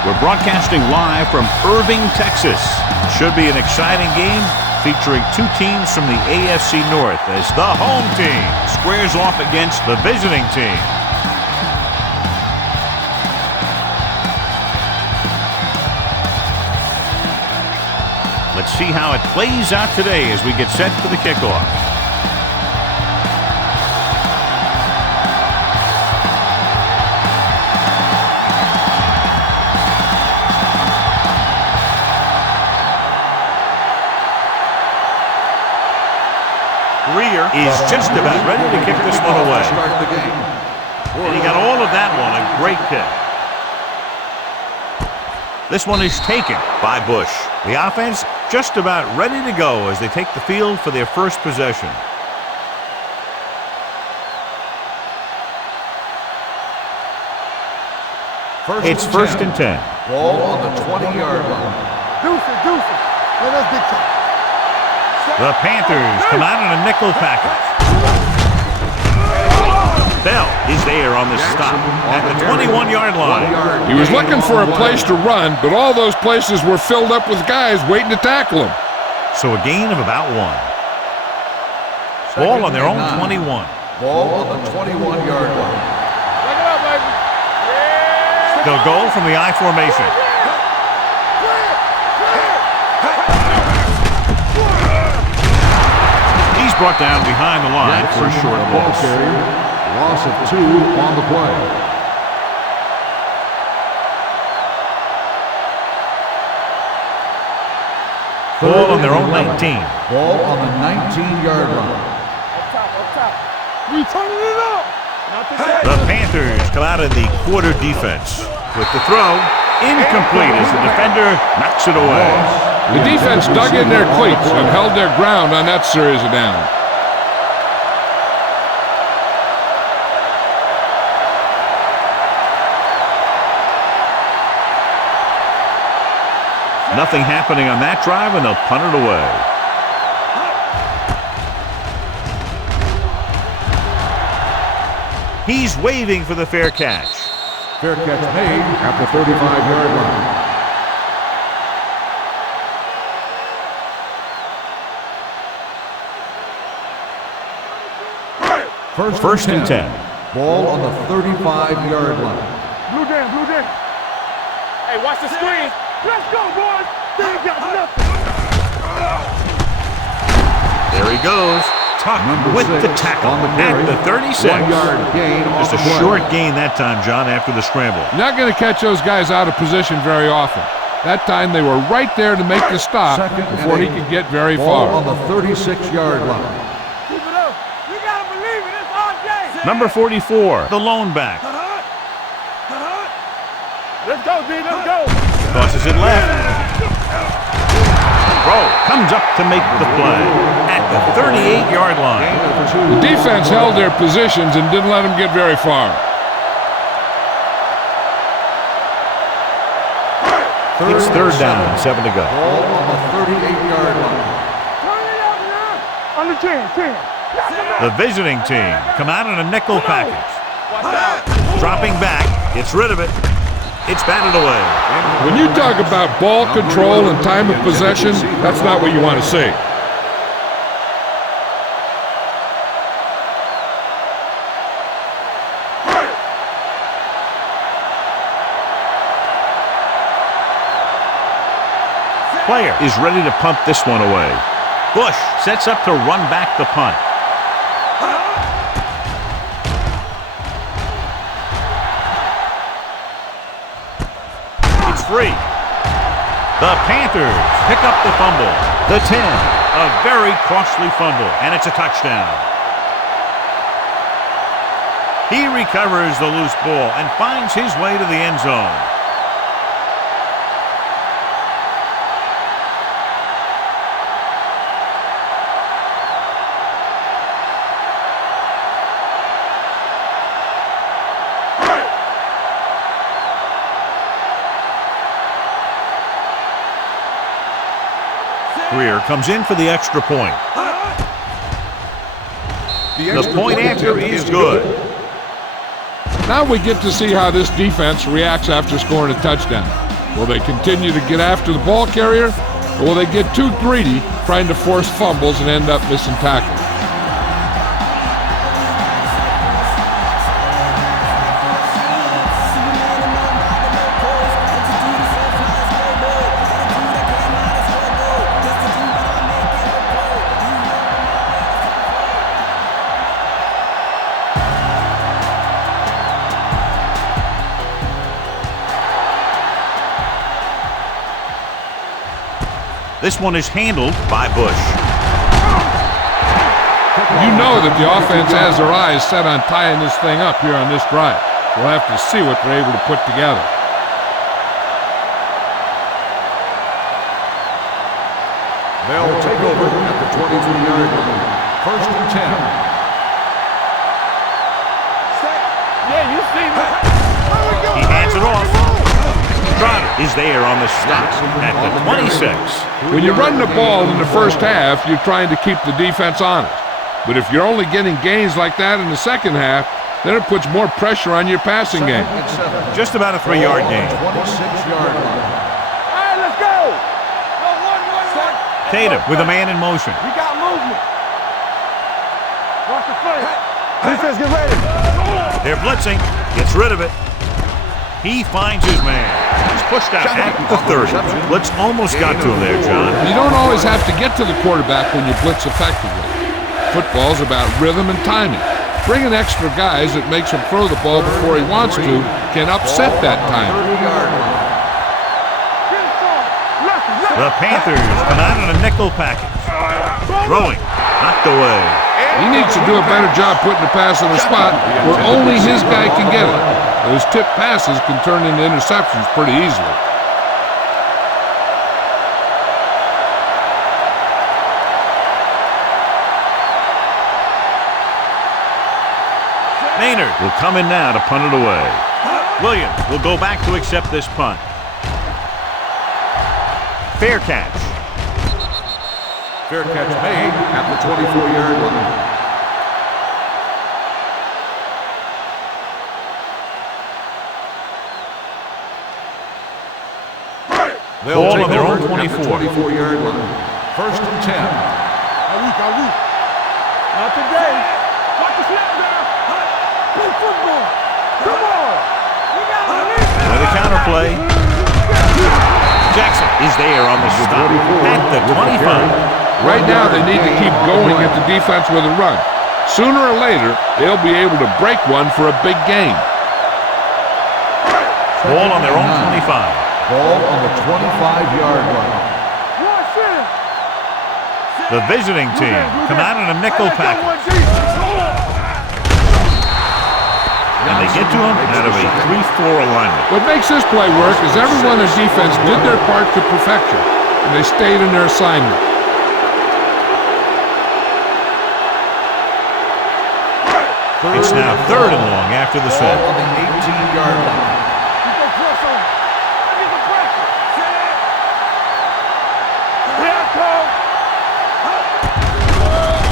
We're broadcasting live from Irving, Texas. Should be an exciting game featuring two teams from the AFC North as the home team squares off against the visiting team. Let's see how it plays out today as we get set for the kickoff. Is just about ready to kick this one away. And he got all of that one, a great kick. This one is taken by Bush. The offense just about ready to go as they take the field for their first possession. It's first and 10. Ball on the 20-yard line. Deuce. Let us dictate. The Panthers come out in a nickel package. Bell is there on the stop at the 21-yard line. He was looking for a place to run, but all those places were filled up with guys waiting to tackle him. So a gain of about 1. Ball on their own 21. Ball on the 21-yard line. They'll go from the I formation. He's brought down behind the line for a short loss. Loss of 2 on the play. Ball on their own 19. Ball on the 19-yard line. Up top. We turning it up. The Panthers come out in the quarter defense. With the throw, incomplete as the defender knocks it away. The defense dug in their cleats and held their ground on that series of downs. Nothing happening on that drive, and they'll punt it away. He's waving for the fair catch. Fair catch made at the 35-yard line. First and 10. Ball on the 35-yard line. Blue jam. Hey, watch the screen. Let's go, boys. They ain't got nothing. There he goes. Tuck with the tackle at the 36. 1-yard gain. Just a short gain that time, John, after the scramble. Not going to catch those guys out of position very often. That time they were right there to make the stop before he could get very far. Ball on the 36-yard line. Keep it up. You got to believe it. It's our game. Number 44, the lone back. Let's go, D. Let's go. Tosses it left. Throw comes up to make the play at the 38-yard line. The defense held their positions and didn't let them get very far. It's third down, 7 to go. Ball on the 38-yard line. Turn it up now. On the 10. The visiting team come out in a nickel package. Dropping back, gets rid of it. It's batted away. When you talk about ball control and time of possession, that's not what you want to see. Player is ready to punt this one away. Bush sets up to run back the punt. Free. The Panthers pick up the fumble. The 10. A very costly fumble, and it's a touchdown. He recovers the loose ball and finds his way to the end zone. Greer comes in for the extra point. The point after is good. Now we get to see how this defense reacts after scoring a touchdown. Will they continue to get after the ball carrier, or will they get too greedy trying to force fumbles and end up missing tackles? This one is handled by Bush. You know that the offense has their eyes set on tying this thing up here on this drive. We'll have to see what they're able to put together. They'll take over at the 22-yard line. First and 10. Yeah, you see me. He hands it off. Trotter is there on the stop at the 26. When you run the ball in the first half, you're trying to keep the defense honest. But if you're only getting gains like that in the second half, then it puts more pressure on your passing game. Just about a 3-yard gain. 26-yard line. All right, let's go. Go, one. Tatum with a man in motion. We got movement. Watch the front. Defense, get ready. They're blitzing. Gets rid of it. He finds his man. He's pushed out at the 30. Blitz almost got to him there, John. You don't always have to get to the quarterback when you blitz effectively. Football's about rhythm and timing. Bringing extra guys that makes him throw the ball before he wants to can upset that time. The Panthers come out in a nickel package. Throwing. Knocked away. He needs to do a better job putting the pass in a spot where only his guy can get it. Those tip passes can turn into interceptions pretty easily. Maynard will come in now to punt it away. Williams will go back to accept this punt. Fair catch. Fair catch made at the 24-yard line. They'll Ball on their own over at 24. the 24-yard line. First and 10. Not today. Watch the snap down. Play football. Come on. We got to lead. With a counterplay. Jackson is there on the stop at the 25. Right now, they need to keep going at the defense with a run. Sooner or later, they'll be able to break one for a big game. Ball on their own 25. Ball on the 25-yard line. The visiting team come out in a nickel package. And they get to him out of a 3-4 alignment. What makes this play work is everyone in defense did their part to perfection, and they stayed in their assignment. It's now 3rd and long after the set. Ball on the 18-yard line.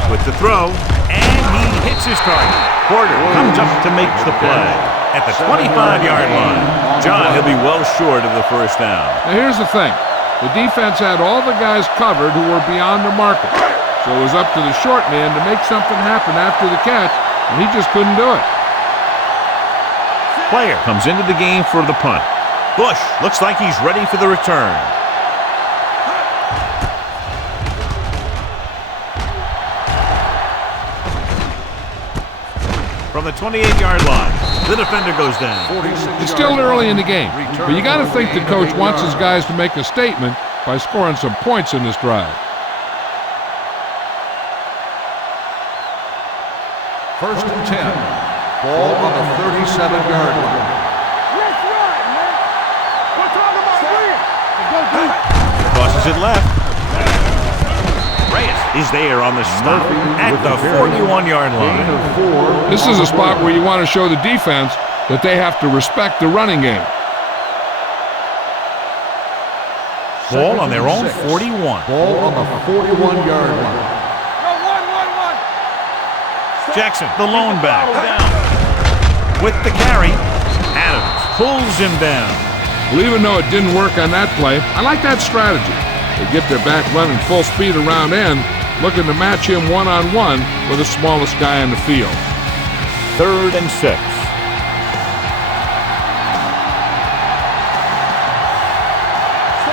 With the throw, and he hits his target. Porter comes up to make the play at the 25-yard line. John, he'll be well short of the first down. Now here's the thing. The defense had all the guys covered who were beyond the marker. So it was up to the short man to make something happen after the catch, and he just couldn't do it. Player comes into the game for the punt. Bush looks like he's ready for the return. From the 28-yard line, the defender goes down. It's still early in the game, but you got to think the coach wants his guys to make a statement by scoring some points in this drive. First and 10. Ball on the 37-yard line. Let's run, man. We're talking about win. Crosses it left. Reyes is there on the stop at the 41-yard line. This is a spot where you want to show the defense that they have to respect the running game. Ball on their own 41. Ball on the 41-yard line. No, one. Jackson, the lone back, down. With the carry, Adams pulls him down. Well, even though it didn't work on that play, I like that strategy. They get their back running full speed around end, looking to match him one-on-one with the smallest guy on the field. 3rd and 6.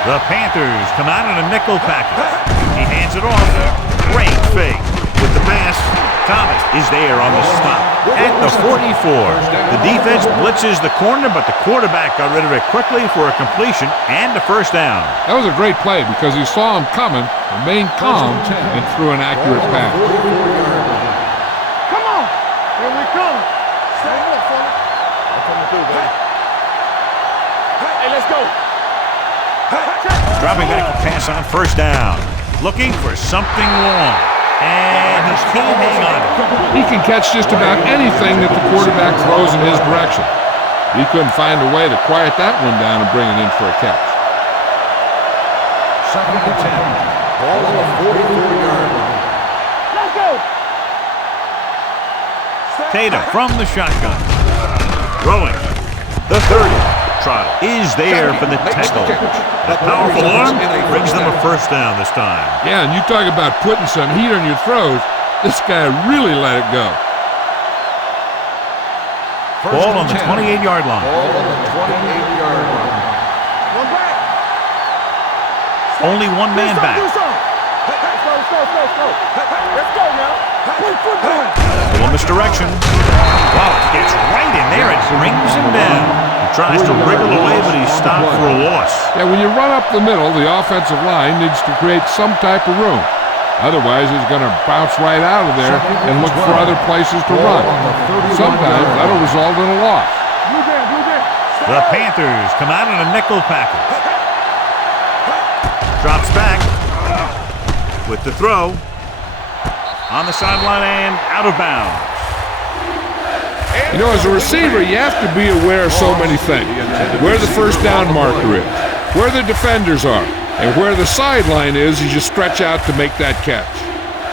The Panthers come out in a nickel package. He hands it off. Great fake. With the pass, Thomas is there on the stop at the 44. The defense blitzes the corner, but the quarterback got rid of it quickly for a completion and a first down. That was a great play because he saw him coming, remained calm, and threw an accurate pass. Come on. Here we come. Stay up, fella. I'm coming through, baby. Hey, let's go. Dropping back to pass on first down. Looking for something long. And he can't hang on. He can catch just about anything that the quarterback throws in his direction. He couldn't find a way to quiet that one down and bring it in for a catch. 2nd and 10. Ball on the 44-yard line. Let's go. Tatum from the shotgun. Throwing. The 30. Trot is there for the tackle. That powerful arm brings them a first down this time. Yeah, and you talk about putting some heat on your throws. This guy really let it go. Ball on the 28-yard line. Ball on the 28-yard line. One back. Only one man back. Let's go. Let's go now. Play football. Full misdirection. Wow, it gets right in there and brings him down. He tries to wriggle away, but he's stopped for a loss. Yeah, when you run up the middle, the offensive line needs to create some type of room. Otherwise, he's going to bounce right out of there and look for other places to run. Sometimes that'll result in a loss. Blue down. The Panthers come out in a nickel package. Drops back with the throw. On the sideline and out of bounds. You know, as a receiver, you have to be aware of so many things. Where the first down marker is, where the defenders are, and where the sideline is as you stretch out to make that catch.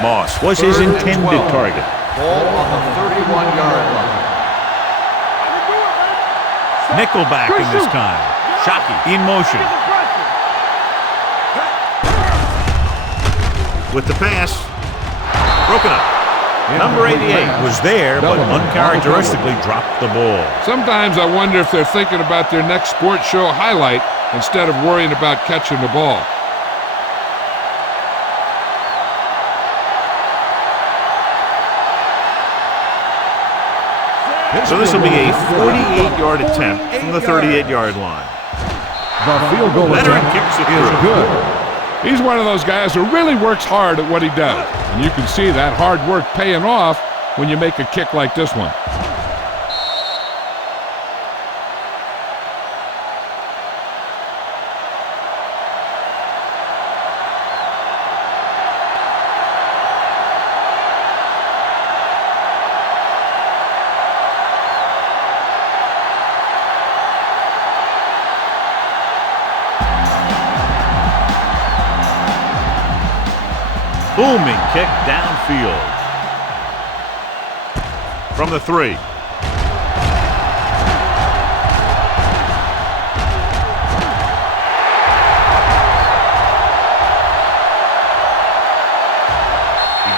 Moss was his intended target. Ball on the 31-yard line. Nickelback in this time. Shockey in motion. With the pass. Broken up. Number 88 was there, but uncharacteristically dropped the ball. Sometimes I wonder if they're thinking about their next sports show highlight instead of worrying about catching the ball. So this will be a 48-yard attempt from the 38-yard line. The field goal Veteran kicks it through. good. He's one of those guys who really works hard at what he does. And you can see that hard work paying off when you make a kick like this one. Booming kick downfield. From the 3. He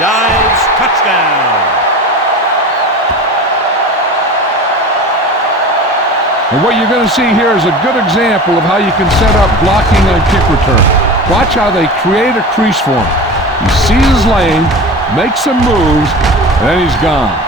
dives. Touchdown. And what you're going to see here is a good example of how you can set up blocking on kick return. Watch how they create a crease for him. He sees his lane, makes some moves, and then he's gone.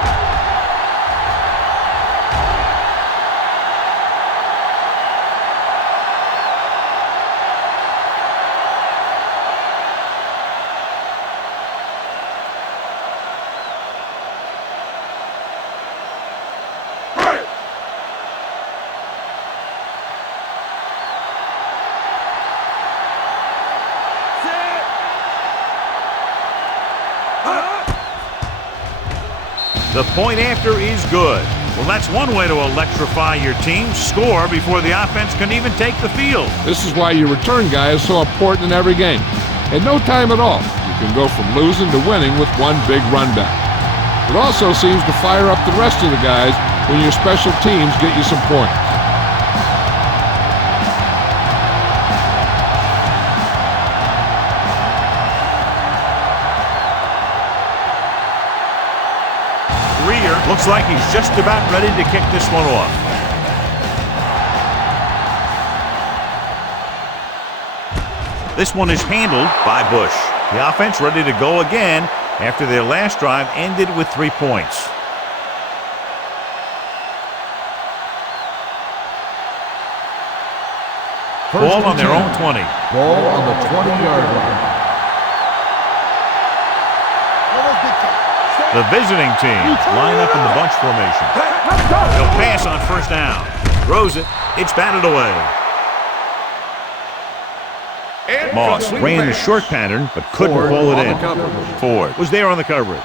The point after is good. Well, that's one way to electrify your team. Score before the offense can even take the field. This is why your return guy is so important in every game. In no time at all, you can go from losing to winning with one big run back. It also seems to fire up the rest of the guys when your special teams get you some points. Looks like he's just about ready to kick this one off. This one is handled by Bush. The offense ready to go again after their last drive ended with 3 points. Ball on their own 20. Ball on the 20-yard line. The visiting team line up in the bunch formation. They'll pass on first down. Throws it. It's batted away. Moss ran the short pattern but couldn't pull it in. Ford was there on the coverage.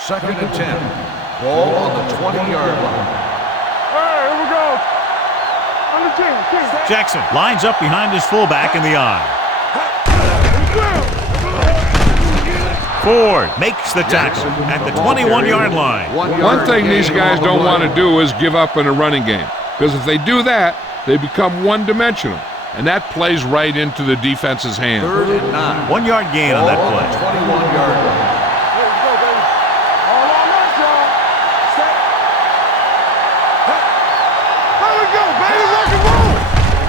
Second and 10. Ball on the 20-yard line. All right, here we go. On the 10. Jackson lines up behind his fullback in the eye. Ford makes the tackle at the 21-yard line. One thing these guys don't want to do is give up in a running game, because if they do that, they become one-dimensional, and that plays right into the defense's hand. 3rd and 9. 1 yard gain on that play. 21-yard line. Let's go, baby. All on us, y'all. Set. There we go, baby. Rock and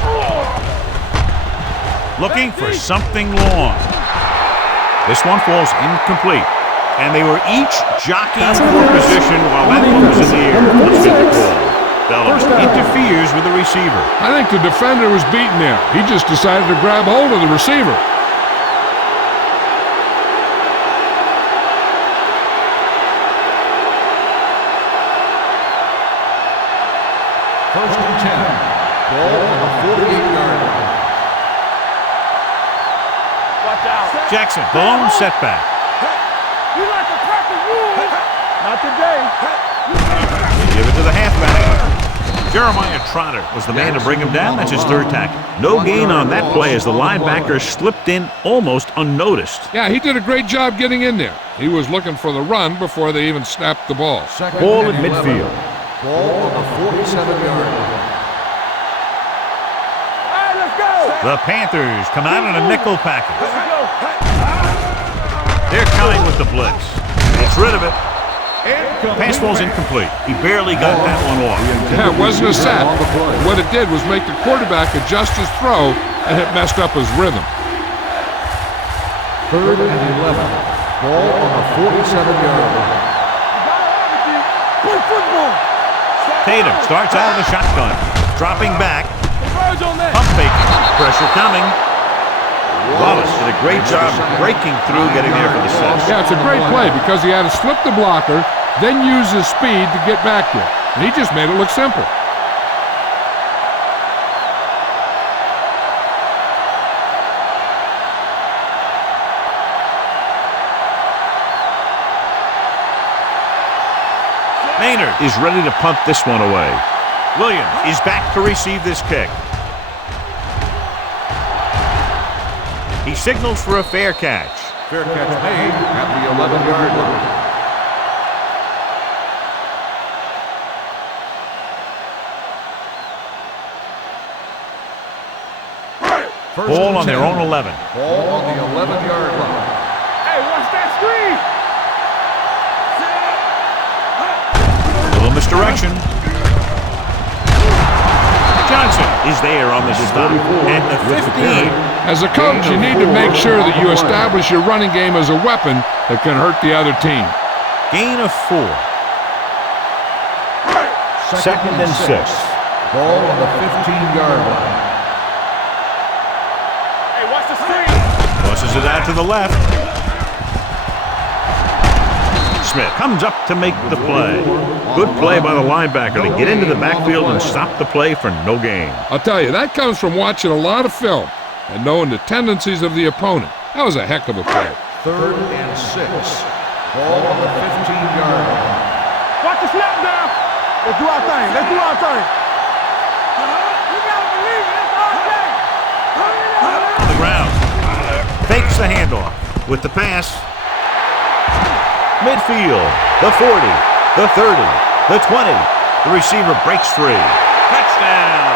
roll. Looking for something long. This one falls incomplete. And they were each jockeying for position while that one was in the air. Let's get the ball. Dillon interferes with the receiver. I think the defender was beaten there. He just decided to grab hold of the receiver. First and 10. Ball on the 48-yard line. Watch out. Jackson, the lone setback. You like a crack of wood. Not today. Give it to the halfback. Jeremiah Trotter was the man to bring him down. That's his 3rd tackle. No gain on that play as the linebacker slipped in almost unnoticed. Yeah, he did a great job getting in there. He was looking for the run before they even snapped the ball. Ball at midfield. Ball on the 47-yard line. All right, let's go. The Panthers come out in a nickel package. Let's go. They're coming with the blitz. Gets rid of it. Pass ball's incomplete. He barely got that one off. Yeah, it wasn't a sack. What it did was make the quarterback adjust his throw, and it messed up his rhythm. 3rd and 11. Ball on the 47-yard line. Play football. Tatum starts out of the shotgun. Dropping back. Converge on that. Pump fake. Pressure coming. Wallace did a great job breaking through, getting there for the set. Yeah, it's a great play because he had to slip the blocker, then use his speed to get back there. And he just made it look simple. Maynard is ready to punt this one away. Williams is back to receive this kick. He signals for a fair catch. Fair catch made at the 11-yard line. Ball on their own 11. Ball on the 11-yard line. Hey, watch that screen. A little misdirection. Johnson is there on the stop at the 15. As a coach, you need to make sure that you establish your running game as a weapon that can hurt the other team. Gain of 4. Second and 6. Ball on the 15-yard line. Hey, watch the screen. Tosses it out to the left. Smith comes up to make the play. Good play by the linebacker to get into the backfield and stop the play for no gain. I'll tell you, that comes from watching a lot of film and knowing the tendencies of the opponent. That was a heck of a play. 3rd and 6. Ball on the 15-yard line. Watch the snap down. Let's do our thing. Let's do our thing. You gotta believe it. It's our thing. On the ground. Fakes the handoff with the pass. Midfield. The 40. The 30. The 20. The receiver breaks free. Touchdown.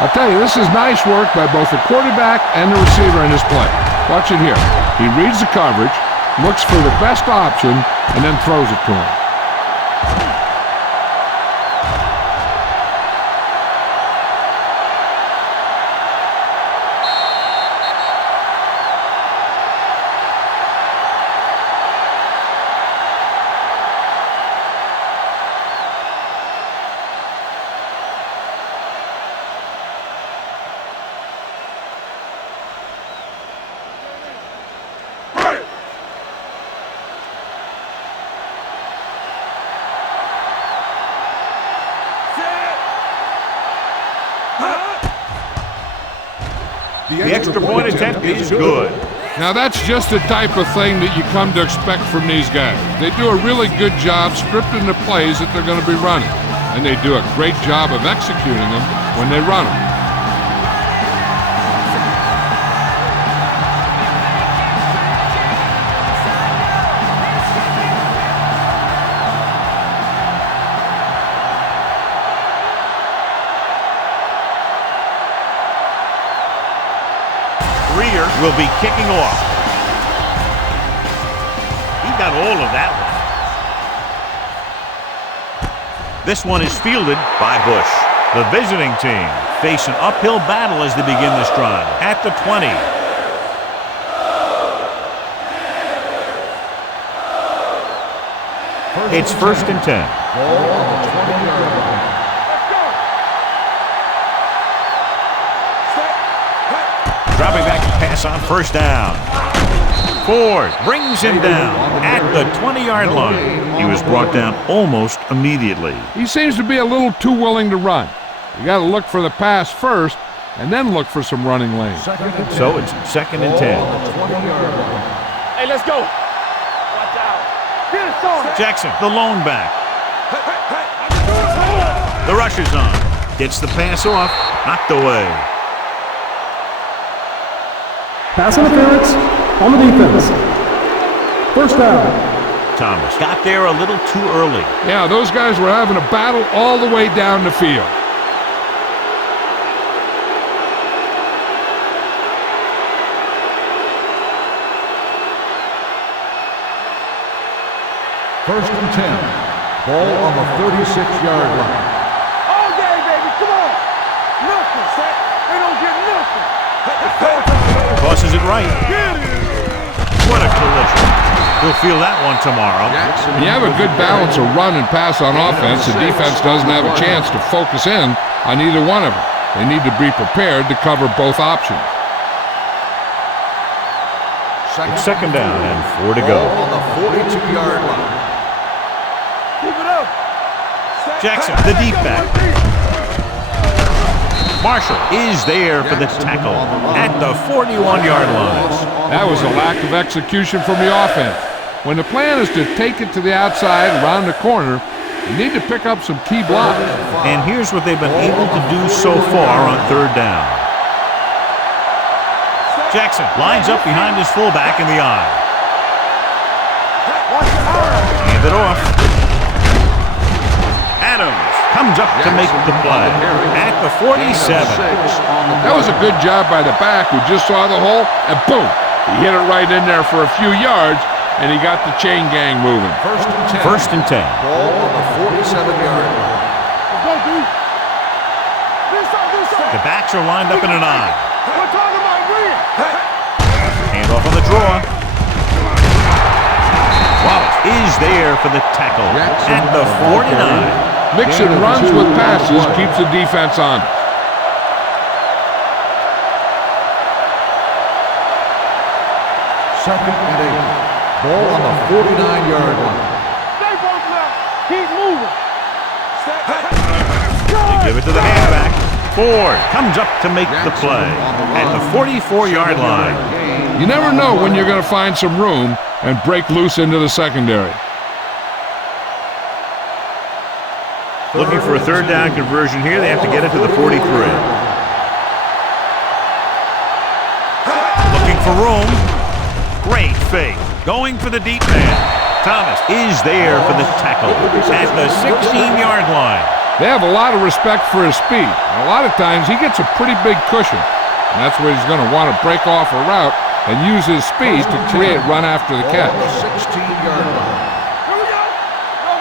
I'll tell you, this is nice work by both the quarterback and the receiver in this play. Watch it here. He reads the coverage, looks for the best option, and then throws it to him. The extra point attempt is good. Now that's just the type of thing that you come to expect from these guys. They do a really good job scripting the plays that they're going to be running. And they do a great job of executing them when they run them. Will be kicking off. He got all of that one. This one is fielded by Bush. The visiting team face an uphill battle as they begin this drive. At the 20. It's 1st and 10. Dropping back to pass on 1st down. Ford brings him down at the 20-yard line. He was brought down almost immediately. He seems to be a little too willing to run. You got to look for the pass first and then look for some running lanes. So it's 2nd and 10. Hey, let's go. Watch out. Get it started. Jackson, the lone back. The rush is on. Gets the pass off. Knocked away. Pass interference on the defense. 1st down. Thomas got there a little too early. Yeah, those guys were having a battle all the way down the field. First and 10. Ball on the 36-yard line. All day, baby. Come on. Nothing, set. They don't get nothing. Tosses it right. What a collision. He'll feel that one tomorrow. When you have a good balance of run and pass on offense, the defense doesn't have a chance to focus in on either one of them. They need to be prepared to cover both options. It's 2nd down and 4 to go. On the 42-yard line. Keep it up. Jackson, the deep back. Marshall is there for the tackle at the 41-yard line. That was a lack of execution from the offense. When the plan is to take it to the outside, around the corner, you need to pick up some key blocks. And here's what they've been able to do so far on 3rd down. Jackson lines up behind his fullback in the eye. Hand it off. Adams comes up to make the play at the 47. That was a good job by the back who just saw the hole, and boom, he hit it right in there for a few yards, and he got the chain gang moving. 1st and 10. Ball on the 47-yard line. Go, dude. The backs are lined up in an eye. We're talking about win. Hand off on the draw. Wallace is there for the tackle at the 49. Mixing runs with passes keeps the defense on. Second and 8. Ball on the 49-yard line. Stay both left. Keep moving. They give it to the halfback. Ford comes up to make the play at the 44-yard line. You never know when you're going to find some room and break loose into the secondary. Looking for a 3rd down conversion here. They have to get it to the 43. Looking for room. Great fake. Going for the deep man. Thomas is there for the tackle at the 16-yard line. They have a lot of respect for his speed. And a lot of times he gets a pretty big cushion. And that's where he's going to want to break off a route and use his speed to create run after the catch. 16-yard line. Here we go. Go,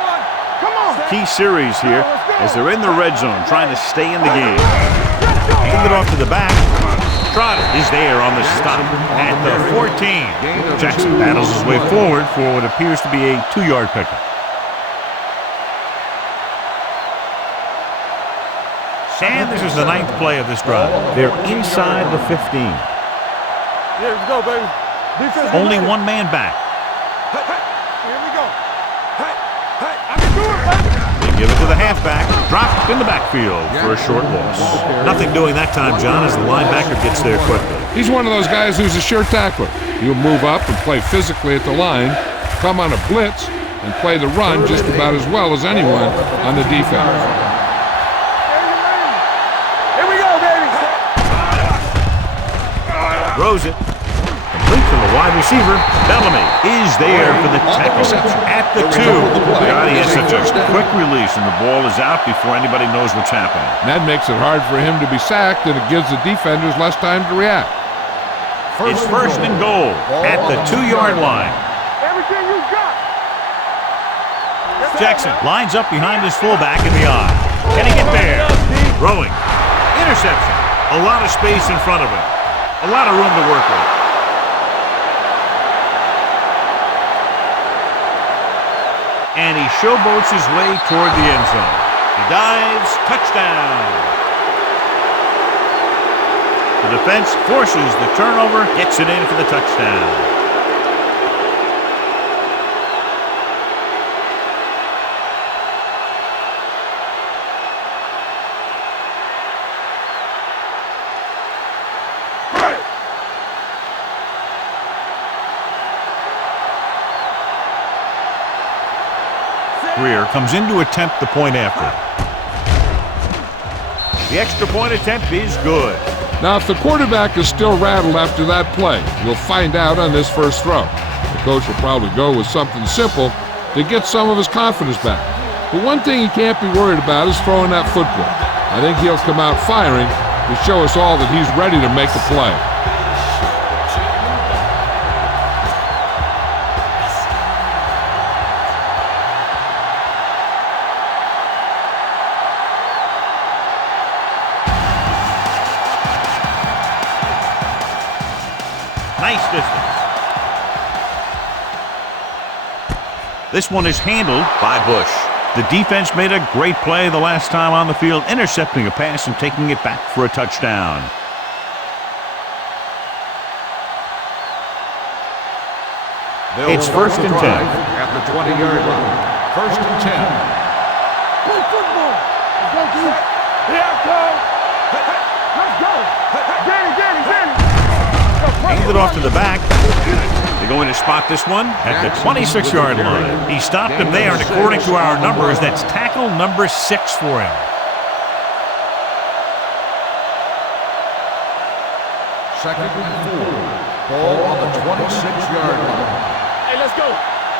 one. Come on. Key series here as they're in the red zone trying to stay in the game. Hand it off to the back. Trotter is there on the stop at the 14. Jackson battles his way forward for what appears to be a 2-yard pickup. And this is the 9th play of this drive. They're inside the 15. Yeah, let's go, baby. Defense. Only one man back. Here we go. I can do it, baby. They give it to the halfback. Dropped in the backfield for a short loss. Nothing doing that time, John, as the linebacker gets there quickly. He's one of those guys who's a sure tackler. He'll move up and play physically at the line, come on a blitz, and play the run just about as well as anyone on the defense. Throws it. Complete to the wide receiver. Bellamy is there for the tackle at the 2. God, he has such a quick release, and the ball is out before anybody knows what's happening. And that makes it hard for him to be sacked, and it gives the defenders less time to react. It's first and goal at the 2-yard line. Everything you got. Jackson lines up behind his fullback in the eye. Can he get there? Throwing. Interception. A lot of space in front of him. A lot of room to work with. And he showboats his way toward the end zone. He dives, touchdown. The defense forces the turnover, gets it in for the touchdown. Greer comes in to attempt the point after. The extra point attempt is good. Now, if the quarterback is still rattled after that play, we'll find out on this first throw. The coach will probably go with something simple to get some of his confidence back. But one thing he can't be worried about is throwing that football. I think he'll come out firing to show us all that he's ready to make a play. Nice distance. This one is handled by Bush. The defense made a great play the last time on the field, intercepting a pass and taking it back for a touchdown. It's first and 10. At the 20-yard line. First and 10. Play football. Let's go, D. Here, Cole. Let's go. Danny. Hand it off to the back. They're going to spot this one at the 26-yard line. He stopped him there, and according to our numbers, that's tackle number 6 for him. Second and 4. Ball on the 26-yard line. Hey, let's go.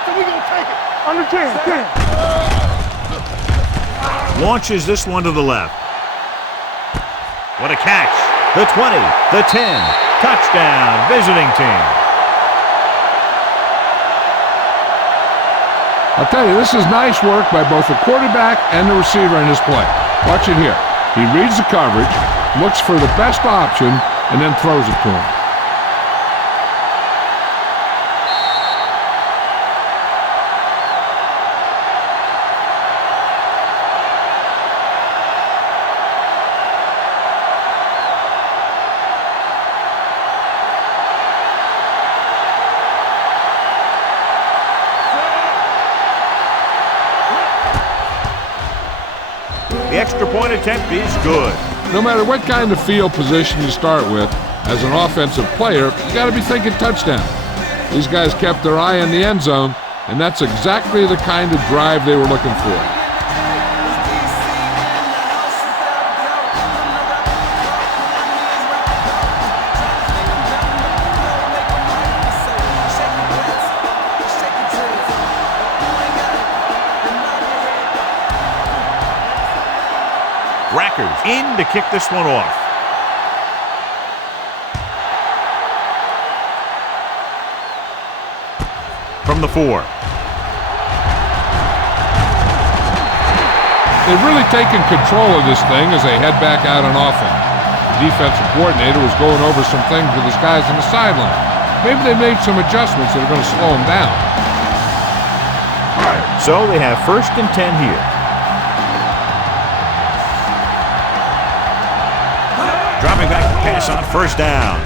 So we gonna take it. Under 10. Launches this one to the left. What a catch. The 20, the 10. Touchdown, visiting team. I'll tell you, this is nice work by both the quarterback and the receiver in his play. Watch it here. He reads the coverage, looks for the best option, and then throws it to him. The extra point attempt is good. No matter what kind of field position you start with, as an offensive player, you got to be thinking touchdown. These guys kept their eye on the end zone, and that's exactly the kind of drive they were looking for. in to kick this one off. From the 4. They've really taken control of this thing as they head back out on offense. The defensive coordinator was going over some things with his guys on the sideline. Maybe they made some adjustments that are going to slow them down. So they have 1st and 10 here. Dropping back to pass on 1st down.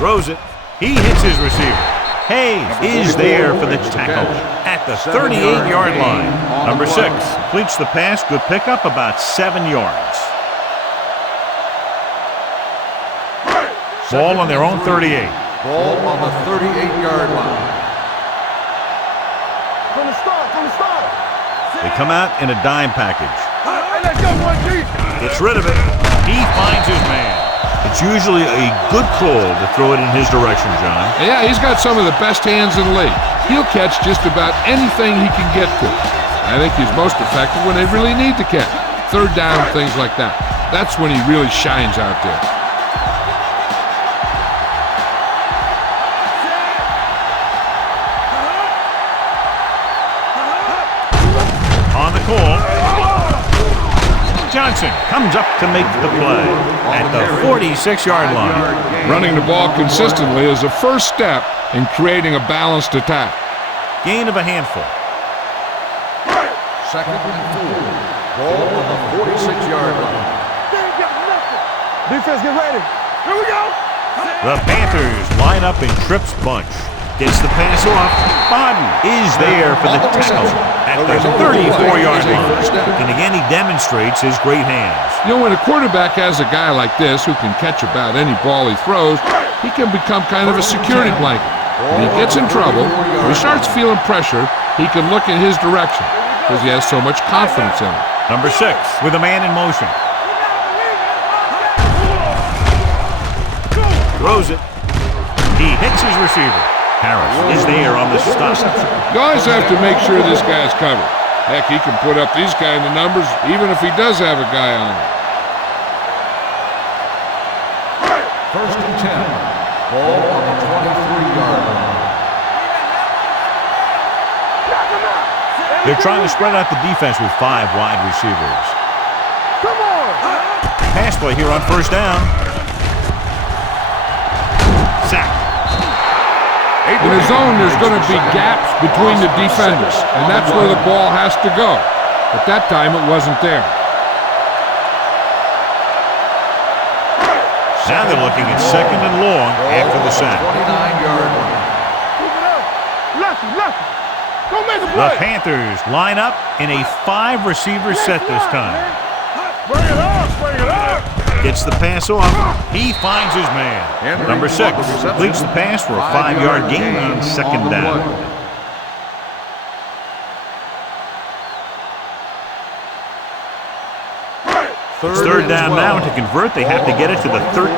Throws it. He hits his receiver. Hayes is there for the tackle at the 38-yard line. Number 6 completes the pass. Good pickup, about 7 yards. Ball on their own 38. Ball on the 38-yard line. From the start. They come out in a dime package. Hey, let's go, 1G. Gets rid of it. He finds his man. It's usually a good call to throw it in his direction, John. Yeah, he's got some of the best hands in the league. He'll catch just about anything he can get to. I think he's most effective when they really need to catch. 3rd down, things like that. That's when he really shines out there. On the call. Johnson comes up to make the play at the 46-yard line. Running the ball consistently is the first step in creating a balanced attack. Gain of a handful. 2nd and 4. Ball on the 46-yard line. Defense, get ready. Here we go. The Panthers line up in trips bunch. Gets the pass off. Bodden is there for the tackle at the 34-yard line. And again, he demonstrates his great hands. You know, when a quarterback has a guy like this who can catch about any ball he throws, he can become kind of a security blanket. When he gets in trouble, when he starts feeling pressure, he can look in his direction because he has so much confidence in him. Number 6 with a man in motion. Throws it. He hits his receiver. Harris is there on the stop. You always have to make sure this guy's covered. Heck, he can put up these kind of numbers even if he does have a guy on him. 1st and 10. Ball on the 23-yard line. They're trying to spread out the defense with 5 wide receivers. Come on. Pass play here on 1st down. Sack. In the zone, there's going to be gaps between the defenders, and that's where the ball has to go. But that time, it wasn't there. Now they're looking at 2nd and long after the sack. 29-yard line. Lucky. Go make a The play. Panthers line up in a 5-receiver set this time. Bring it up. Gets the pass off. He finds his man. Number 6 completes the pass for a 5-yard gain on 2nd down. It's 3rd down now, and to convert, they have to get it to the 13.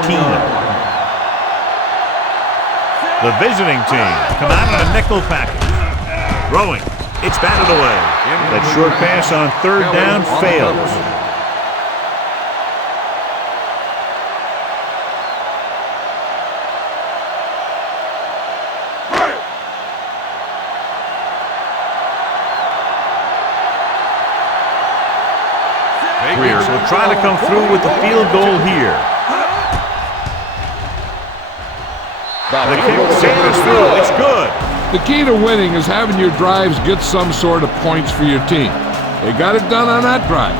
The visiting team come out in a nickel package. Throwing. It's batted away. That short pass on 3rd down fails. Greers will try to come through with the field goal here. The kick sails through. It's good. The key to winning is having your drives get some sort of points for your team. They got it done on that drive.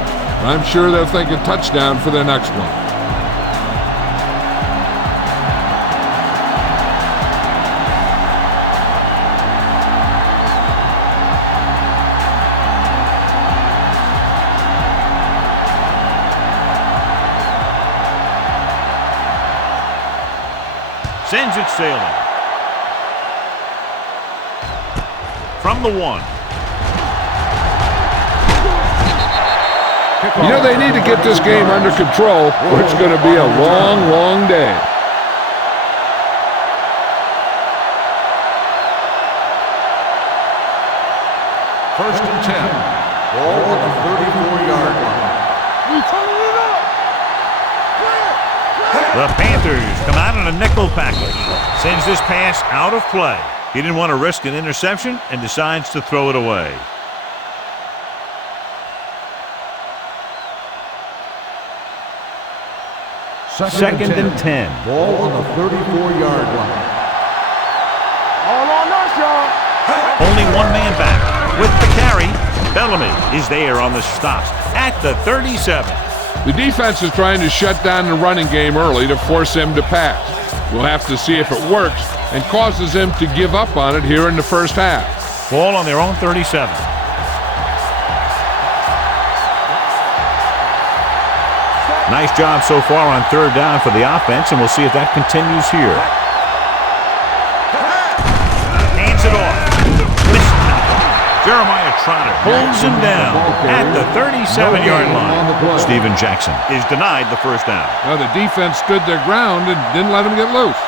I'm sure they'll think a touchdown for their next one. Sends it sailing. From the 1. You know, they need to get this game under control, or it's going to be a long, long day. First and 10. Ball at the 34-yard line. We turning it The Panthers come out in a nickel package. Sends this pass out of play. He didn't want to risk an interception and decides to throw it away. Second and 10. Ball on the 34-yard line. All on us, y'all. Only one man back. With the carry, Bellamy is there on the stop at the 37. The defense is trying to shut down the running game early to force him to pass. We'll have to see if it works and causes them to give up on it here in the first half. Ball on their own 37. Nice job so far on third down for the offense, and we'll see if that continues here. Hands it off. Missed tackle. Jeremiah Trotter pulls him down at the 37-yard line. Steven Jackson is denied the first down. Well, the defense stood their ground and didn't let him get loose.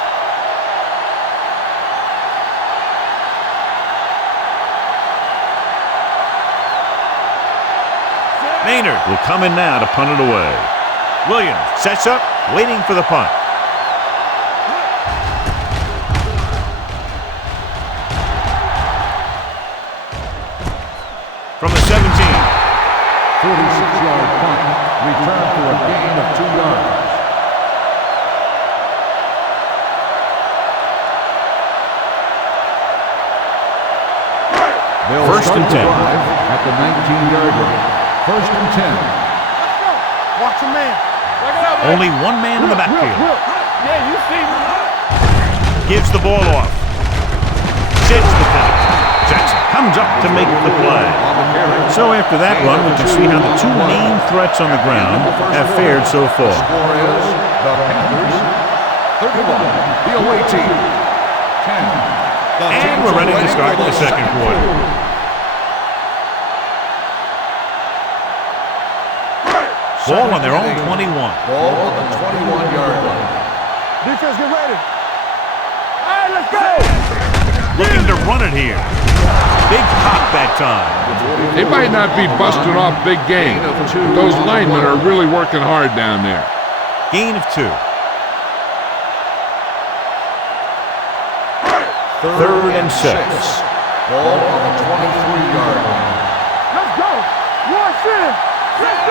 Maynard will come in now to punt it away. Williams sets up, waiting for the punt. From the 17. 46-yard punt. Return for a gain of 2 yards. First and 10. At the 19-yard line. First and 10. Watch the man. Look it up, man. Only one man in the backfield. Yeah, you see me. Gives the ball off. Sends the pass. Jackson comes up to make the play. So after that run, we can see how the two main threats on the ground have fared so far. Score is the Panthers 31. The away team 10. And we're ready to start the second quarter. Ball on their own 21. Ball on the 21-yard line. Defense, get ready. All right, let's go. Looking to run it here. Big pop that time. They might not be busting off big game, but those linemen are really working hard down there. Gain of 2. Third and 6. Ball on the 23-yard line. Let's go. Watch it.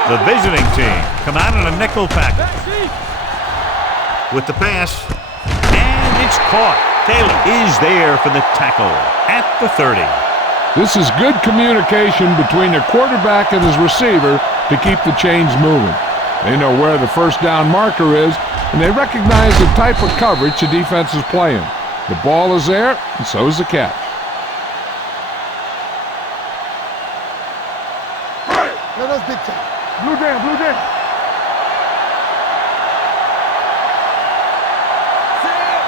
The visiting team come out in a nickel package. With the pass, and it's caught. Taylor is there for the tackle at the 30. This is good communication between the quarterback and his receiver to keep the chains moving. They know where the first down marker is, and they recognize the type of coverage the defense is playing. The ball is there, and so is the catch. Let us big time. Blue down, blue down.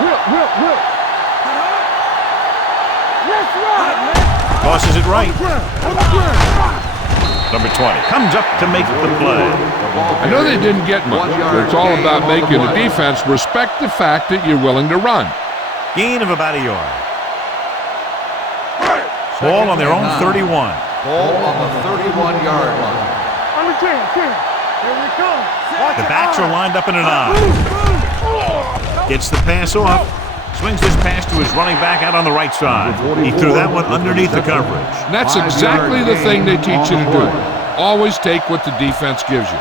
Will. Yes, right. Tosses it right. On the ground. Number 20 comes up to make the play. I know they didn't get much, but it's all about making the defense respect the fact that you're willing to run. Gain of about a yard. Ball on their own 31. Ball on the 31-yard line. On the 10. Here we come. The backs are lined up in an I. Gets the pass off. Swings this pass to his running back out on the right side. He threw that one underneath the coverage. And that's exactly the thing they teach you to do. Always take what the defense gives you.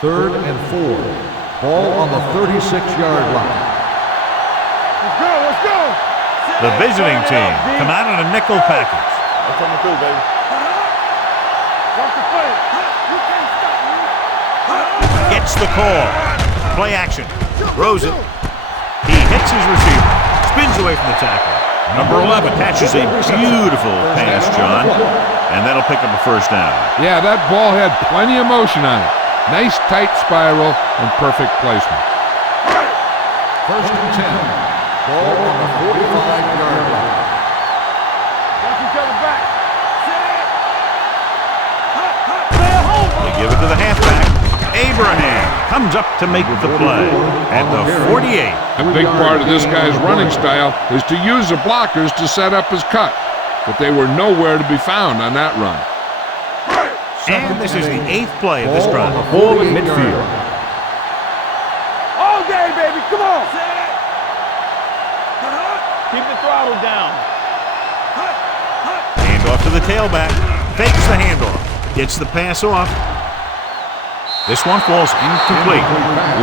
Third and 4. Ball on the 36-yard line. Let's go. The visiting team come out in a nickel package. I'm coming through, baby. Watch the play. You can't stop me. Gets the call. Play action. Throws it. He hits his receiver. Spins away from the tackle. Number 11 catches a beautiful pass, John. And that'll pick up a first down. Yeah, that ball had plenty of motion on it. Nice tight spiral and perfect placement. First and 10. Ball on the 45-yard line. Watch each other back. They give it to the halfback. Abraham comes up to make the play at the 48. A big part of this guy's running style is to use the blockers to set up his cut. but they were nowhere to be found on that run. And this is the 8th play of this drive. Ball at midfield. All day, baby. Come on. Keep the throttle down. Handoff to the tailback. Fakes the handoff. Gets the pass off. This one falls incomplete.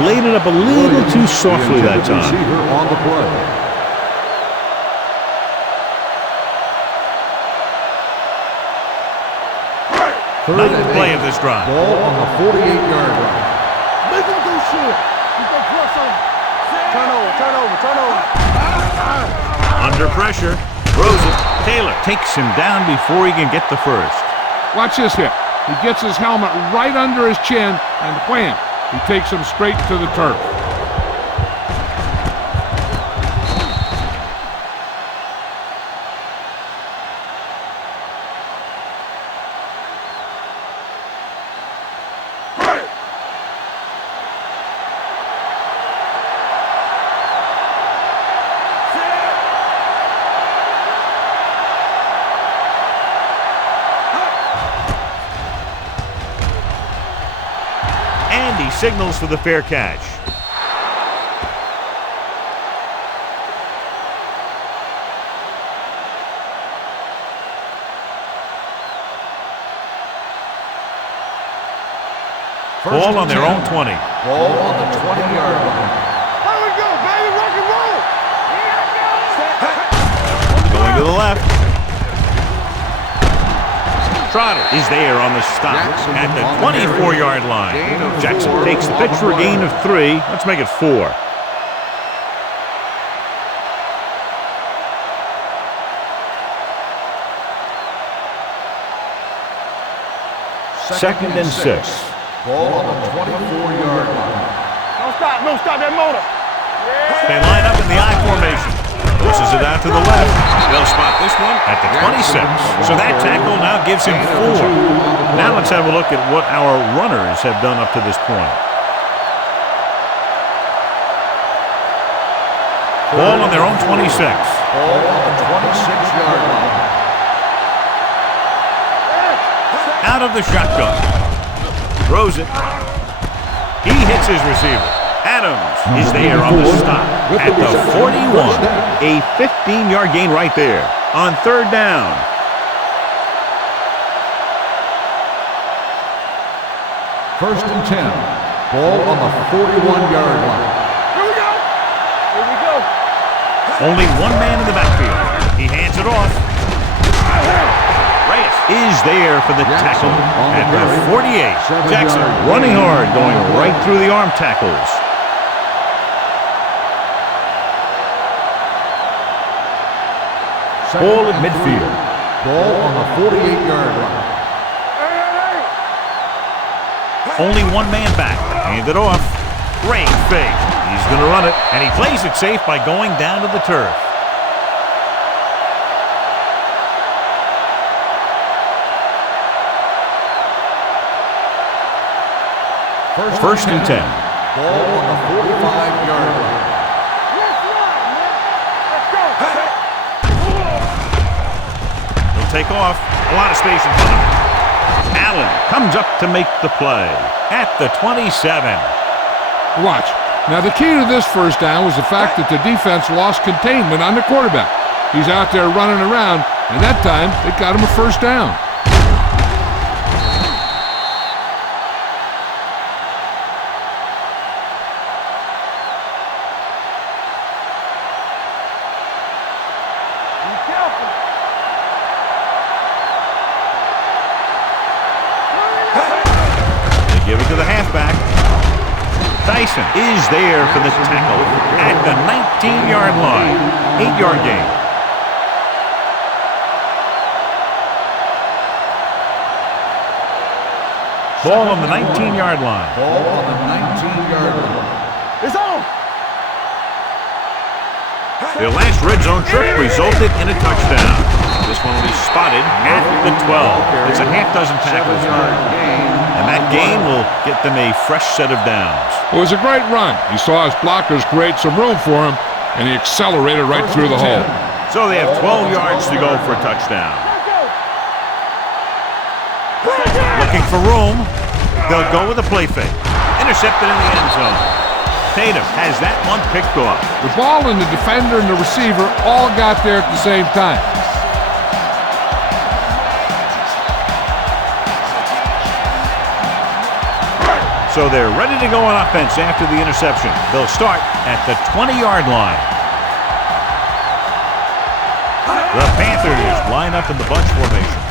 Laid it up a little too softly that time. Receiver on the play. Ninth play of this drive. Ball on the 48-yard line. Make him do shit. He's going to press on. Turn over. Under pressure. Throws it. Taylor takes him down before he can get the first. Watch this hit. He gets his helmet right under his chin, and wham, he takes him straight to the turf. And he signals for the fair catch. Ball on their own 20. Ball on the 20-yard line. Here we go, baby. Rock and roll. Going to the left. Trotter is there on the stop at the 24-yard line. Jackson takes the pitch for a gain of 3. Let's make it 4. Second and 6. Ball on the 24-yard line. Don't stop that motor. They line up in the I formation. Pushes it out to the left. They'll spot this one at the 26. So that tackle now gives him 4. Now let's have a look at what our runners have done up to this point. Ball on their own 26. Ball on the 26-yard line. Out of the shotgun. Throws it. He hits his receiver. Adams is there on the stop at the 41. A 15-yard gain right there on 3rd down. First and 10. Ball on the 41-yard line. Here we go. Only one man in the backfield. He hands it off. Reyes is there for the tackle at the 48. Jackson running hard, going right through the arm tackles. Ball at midfield. Ball on the 48-yard line. Only one man back. Hand it off. Great fake. He's going to run it, and he plays it safe by going down to the turf. First and 10. Ball on the 45-yard line. He'll take off. A lot of space in front of him. Allen comes up to make the play at the 27. Watch. Now, the key to this first down was the fact that the defense lost containment on the quarterback. He's out there running around, and that time it got him a first down. Give it to the halfback. Dyson is there for the tackle at the 19-yard line. 8-yard gain. Ball on the 19-yard line. Ball on the 19-yard line. It's on. Their last red zone trip resulted in a touchdown. This one will be spotted at the 12. It's a half dozen tackles. And that gain will get them a fresh set of downs. It was a great run. He saw his blockers create some room for him, and he accelerated right through the hole. So they have 12 yards to go for a touchdown. Looking for room. They'll go with a play fake. Intercepted in the end zone. Tatum has that one picked off. The ball and the defender and the receiver all got there at the same time. So they're ready to go on offense after the interception. They'll start at the 20-yard line. The Panthers line up in the bunch formation.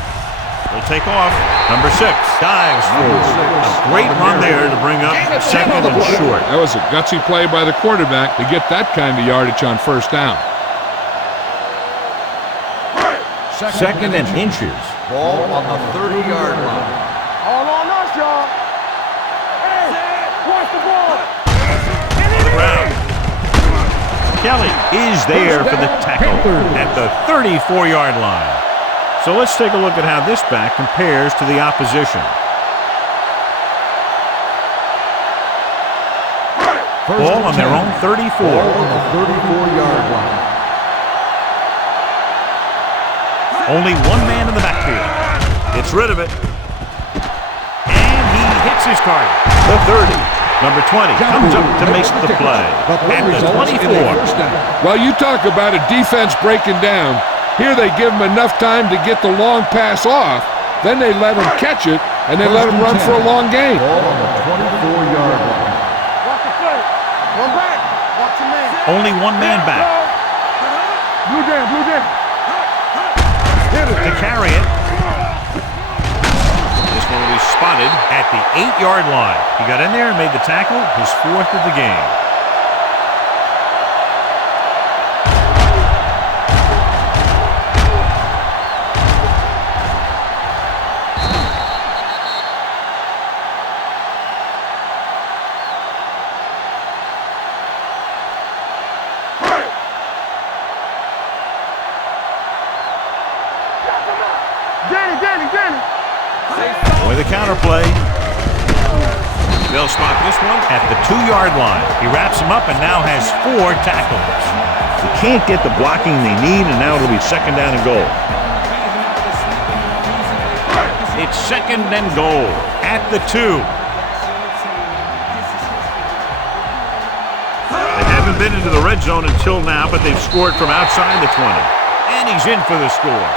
They'll take off. Number 6 dives forward. A great run there to bring up second and short. That was a gutsy play by the quarterback to get that kind of yardage on first down. Second and inches. Ball on the 30-yard line. All on us, y'all. Hey, watch the ball. On the ground. Kelly is there for the tackle at the 34-yard line. So let's take a look at how this back compares to the opposition. Ball on their own 34. Ball on the 34-yard line. Only one man in the backfield. Gets rid of it. And he hits his target. The 30. Number 20 comes up to make the play at the 24. Well, you talk about a defense breaking down. Here they give him enough time to get the long pass off. Then they let him catch it, and they let him run for a long game. Ball on the 24-yard line. Watch the play. One back. Watch your man. Only one man back. Blue jam, blue jam. Hit it to carry it. This one will be spotted at the 8-yard line. He got in there and made the tackle, his 4th of the game. With a counter play. They'll spot this one at the 2-yard line. He wraps him up and now has 4 tackles. He can't get the blocking they need, and now it'll be second down and goal. It's second and goal at the 2. They haven't been into the red zone until now, but they've scored from outside the 20. And he's in for the score.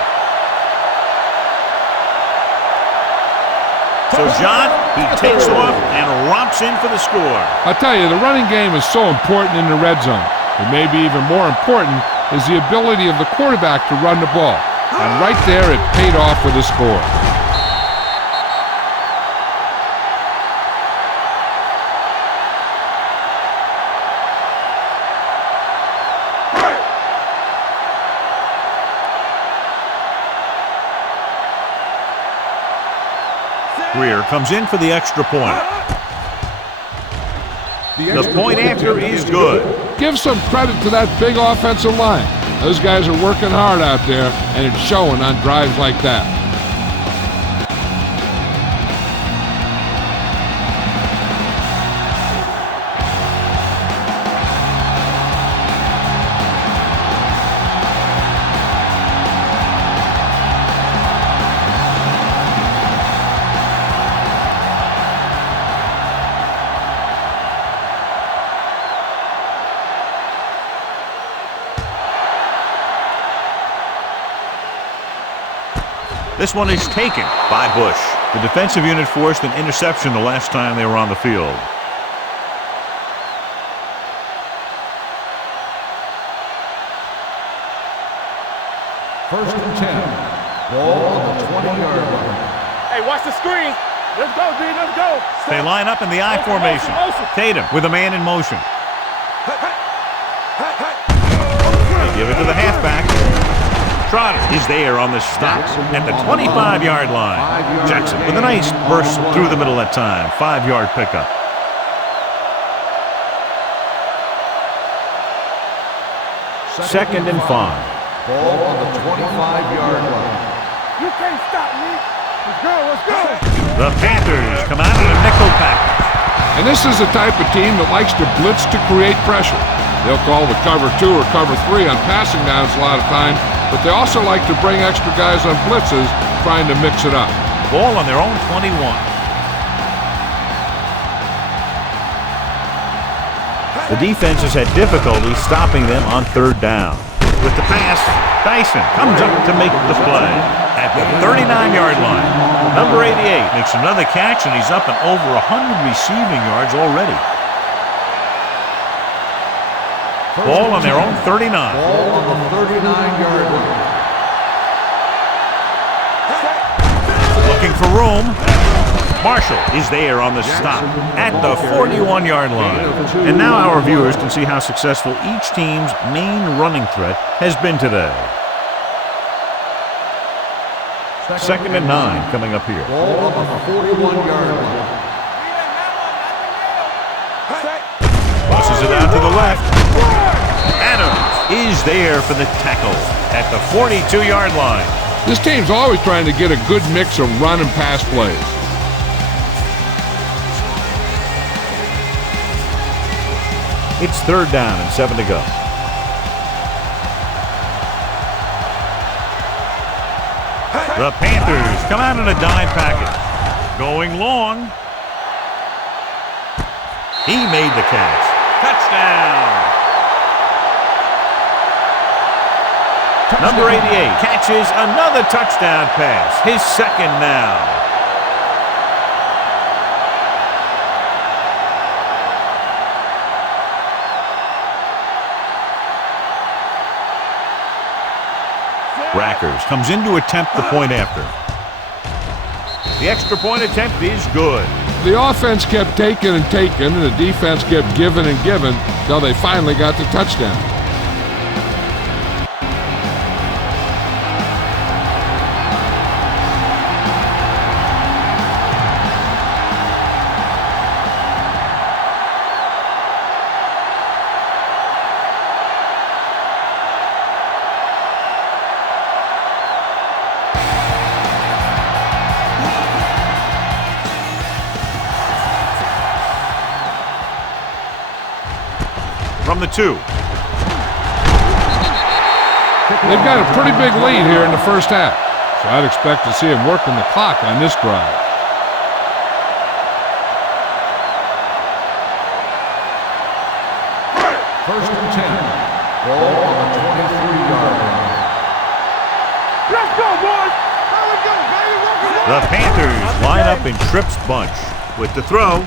So, John, he takes off and romps in for the score. I tell you, the running game is so important in the red zone. And maybe even more important is the ability of the quarterback to run the ball. And right there, it paid off with a score. Greer comes in for the extra point. The point after is good. Give some credit to that big offensive line. Those guys are working hard out there, and it's showing on drives like that. This one is taken by Bush. The defensive unit forced an interception the last time they were on the field. First and 10. Ball on the 20-yard line. Hey, watch the screen. Let's go, D. Let's go. They line up in the I formation. Tatum with a man in motion. They give it to the halfback. Trotter is there on the stop at the 25-yard line. Jackson with a nice burst through the middle that time. 5-yard pickup. Second and 5. Ball on the 25-yard line. You can't stop me. Let's go, let's go. The Panthers come out in a nickel package. And this is the type of team that likes to blitz to create pressure. They'll call the cover 2 or cover 3 on passing downs a lot of time, but they also like to bring extra guys on blitzes, trying to mix it up. Ball on their own 21. The defense has had difficulty stopping them on third down. With the pass, Dyson comes up to make the play at the 39-yard line. Number 88 makes another catch, and he's up and over 100 receiving yards already. Ball on their own 39. Ball on the 39-yard line. Looking for room. Marshall is there on the stop at the 41-yard line. And now our viewers can see how successful each team's main running threat has been today. 2nd and 9 coming up here. Ball on the 41-yard line. Tosses it out to the left. Adams is there for the tackle at the 42-yard line. This team's always trying to get a good mix of run and pass plays. It's 3rd down and 7 to go. The Panthers come out in a dime package. Going long. He made the catch. Touchdown. Number 88 catches another touchdown pass. His 2nd now. Rackers comes in to attempt the point after. The extra point attempt is good. The offense kept taking and taking, and the defense kept giving and giving until they finally got the touchdown. From the 2. They've got a pretty big lead here in the first half, so I'd expect to see them working the clock on this drive. First and 10. Ball on the 23-yard line. Let's go, boys! How we go, baby? The Panthers line up in Tripp's bunch. With the throw,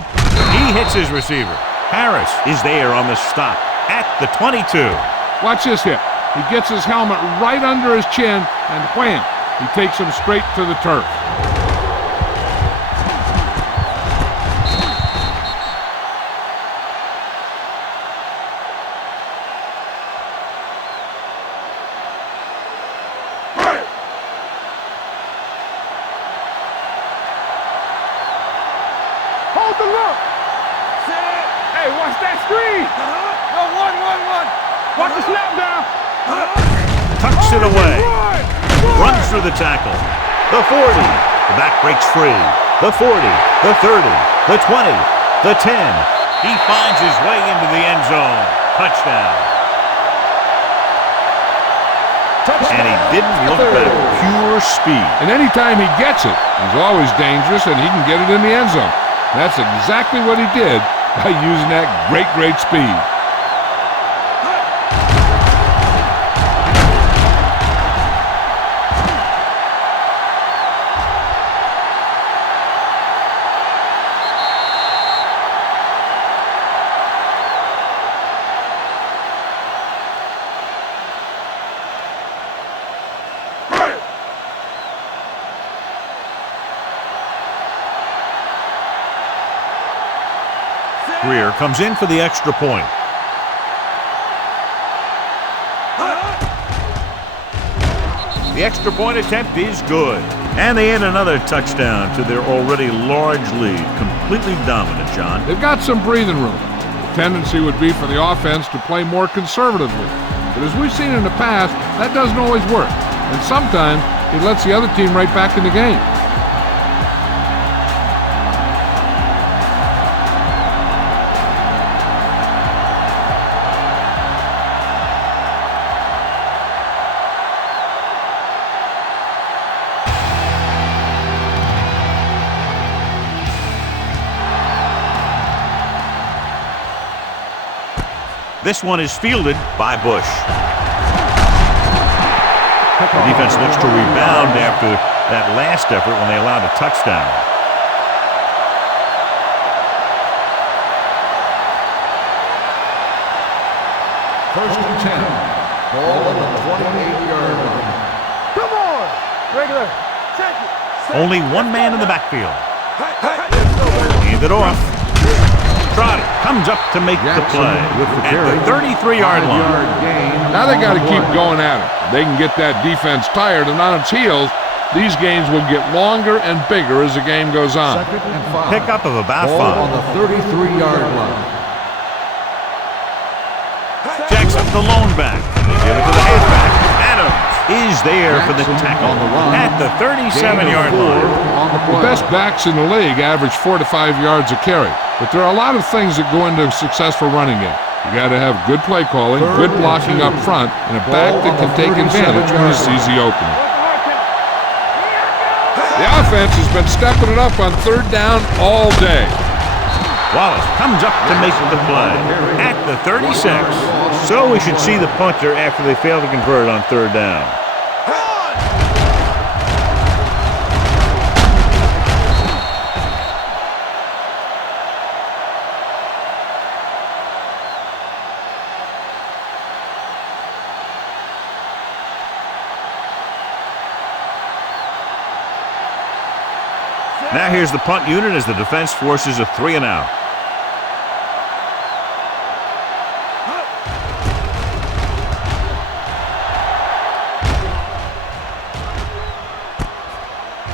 he hits his receiver. Harris is there on the stop at the 22. Watch this hit. He gets his helmet right under his chin, and wham, he takes him straight to the turf. Hold the look! Hey, watch that screen! Go, one. Watch the snap down! Tucks it away. Runs through the tackle. The 40. The back breaks free. The 40. The 30. The 20. The 10. He finds his way into the end zone. Touchdown. And he didn't look back. Pure speed. And anytime he gets it, he's always dangerous, and he can get it in the end zone. That's exactly what he did by using that great speed. Greer comes in for the extra point. The extra point attempt is good. And they add another touchdown to their already large lead. Completely dominant, John. They've got some breathing room. The tendency would be for the offense to play more conservatively. But as we've seen in the past, that doesn't always work. And sometimes it lets the other team right back in the game. This one is fielded by Bush. The defense looks to rebound after that last effort when they allowed a touchdown. First and 10. Ball on the 28-yard line. Come on! Regular. Check it. Only one man in the backfield. Hand it off. Trotter comes up to make the play at the 33-yard line. Now they got to keep going at it. They can get that defense tired and on its heels. These games will get longer and bigger as the game goes on. Second and 5. Pickup of about Ball 5. on the 33-yard line. Jacks up the lone back. They give it to the halfback. Adams is there for the tackle at the 37-yard line. The best backs in the league average 4 to 5 yards a carry. But there are a lot of things that go into a successful running game. You got to have good play calling, good blocking up front, and a back that can take advantage when he sees the opening. The offense has been stepping it up on third down all day. Wallace comes up to make the play at the 36. So we should see the punter after they fail to convert on third down. Now here's the punt unit as the defense forces a 3-and-out.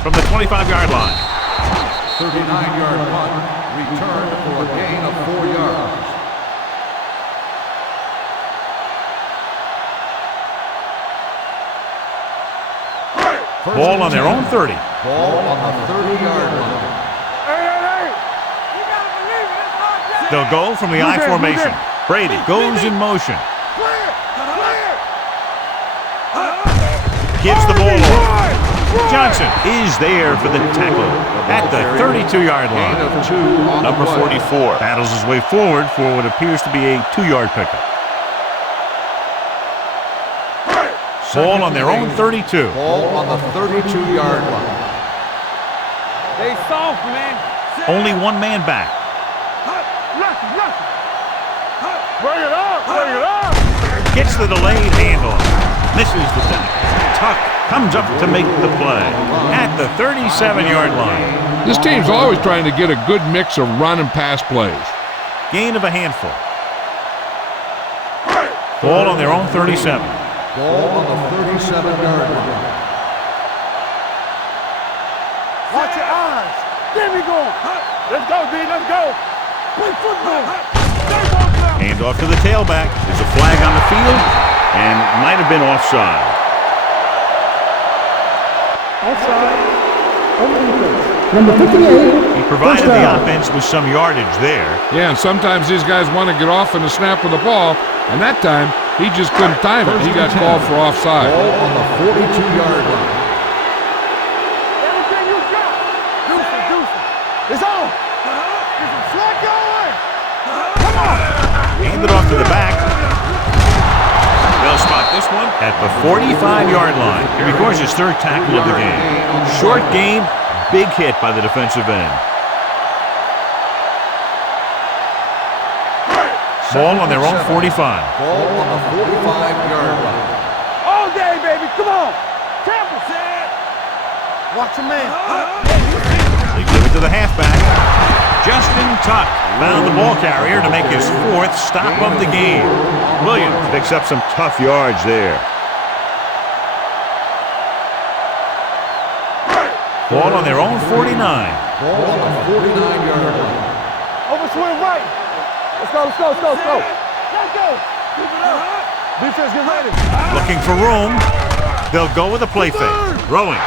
From the 25-yard line. 39-yard punt, returned for a gain of 4 yards. Ball on their own 30. Ball on the 30-yard line. Hey! You gotta believe it. It's hard job. They'll go from the I formation. Brady goes in motion. Clear! Gives the ball off. Johnson is there for the tackle at the 32-yard Gain line. of 2 on Number the play. 44 battles his way forward for what appears to be a 2-yard pickup. Ball on their own 32. Ball on the 32-yard line. They soft, man. Only one man back. Lucky. Bring it up. Gets the delayed handoff. Misses the tackle. Tuck comes up to make the play at the 37-yard line. This team's always trying to get a good mix of run and pass plays. Gain of a handful. Ball on their own 37. Ball on the 37-yard line. Watch your eyes. There we go. Let's go, D. Let's go. Play football. Hand off to the tailback. There's a flag on the field and might have been offside. Offside. On the defense. Number 58. He provided First the down. offense with some yardage there. Yeah, and sometimes these guys want to get off in the snap of the ball, and that time he just couldn't time it. He got called for offside. Ball on the 42-yard line. Everything you got. Deuce it. It's on. It's a flag going. Come on. Hand it off to the back. They'll spot this one at the 45-yard line. He records his third tackle of the game. Short gain, big hit by the defensive end. Ball on their own 45. Ball on the 45-yard line. All day, baby. Come on. Campbell said. Watch your man. They give it to the halfback. Justin Tuck found the ball carrier to make his 4th stop of the game. Williams picks up some tough yards there. Ball on their own 49. Ball on the 49-yard line. Over swing right. Let's go. Keep it up. Defense, get ready. Looking for room. They'll go with a play fake. Throwing.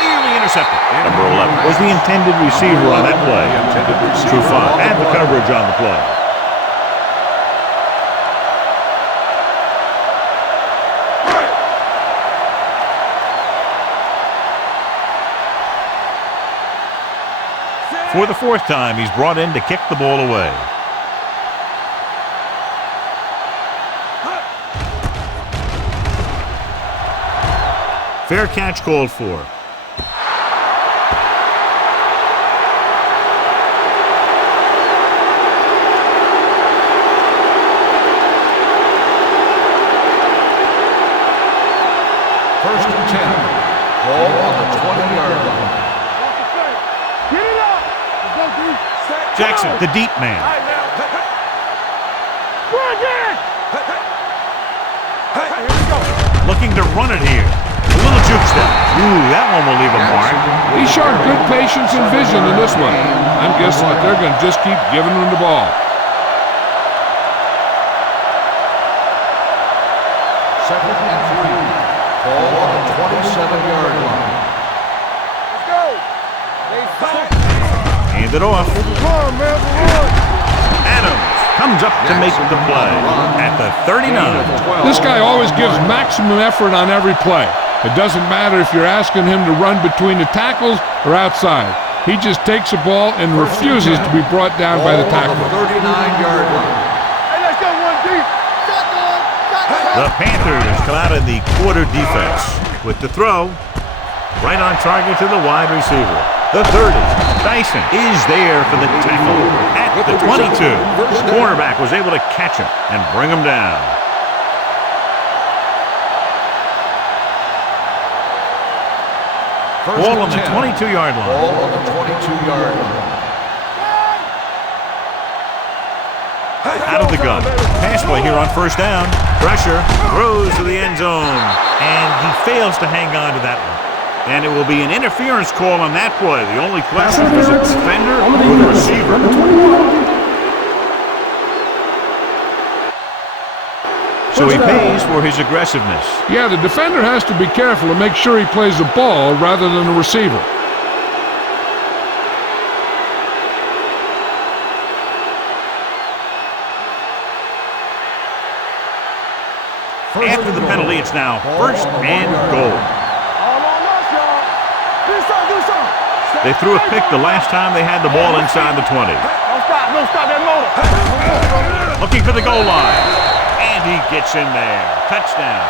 Nearly intercepted. Number 11 was the intended receiver on that play. True 5 had the coverage on the play. For the 4th time, he's brought in to kick the ball away. Fair catch called for. First and 10. Ball on the 20-yard line. Get it up. Jackson, the deep man. Go again. Here we go. Looking to run it here. A little juke step. Ooh, that one will leave a mark. He showed good patience and vision in this one. I'm guessing that they're going to just keep giving him the ball. Second and 3. Ball on the 27-yard line. Let's go. Hand it off. Come on, man. Adams comes up to make the play at the 39. This guy always gives maximum effort on every play. It doesn't matter if you're asking him to run between the tackles or outside. He just takes the ball and refuses to be brought down by the tackle. 39-yard line. Hey, let's go one deep. The Panthers come out in the quarter defense with the throw right on target to the wide receiver. The 30. Dyson is there for the tackle at the 22. The cornerback was able to catch him and bring him down. Ball on the 22-yard line. Ball on the 22-yard line. Out of the gun. Pass play here on first down. Pressure. Throws to the end zone. And he fails to hang on to that one. And it will be an interference call on that play. The only question is a defender or the receiver. So he pays for his aggressiveness. Yeah, the defender has to be careful to make sure he plays the ball rather than the receiver. After the penalty, it's now first and goal. All on us, y'all. Do something. They threw a pick the last time they had the ball inside the 20. Don't stop that motor. Looking for the goal line. And he gets in there. Touchdown.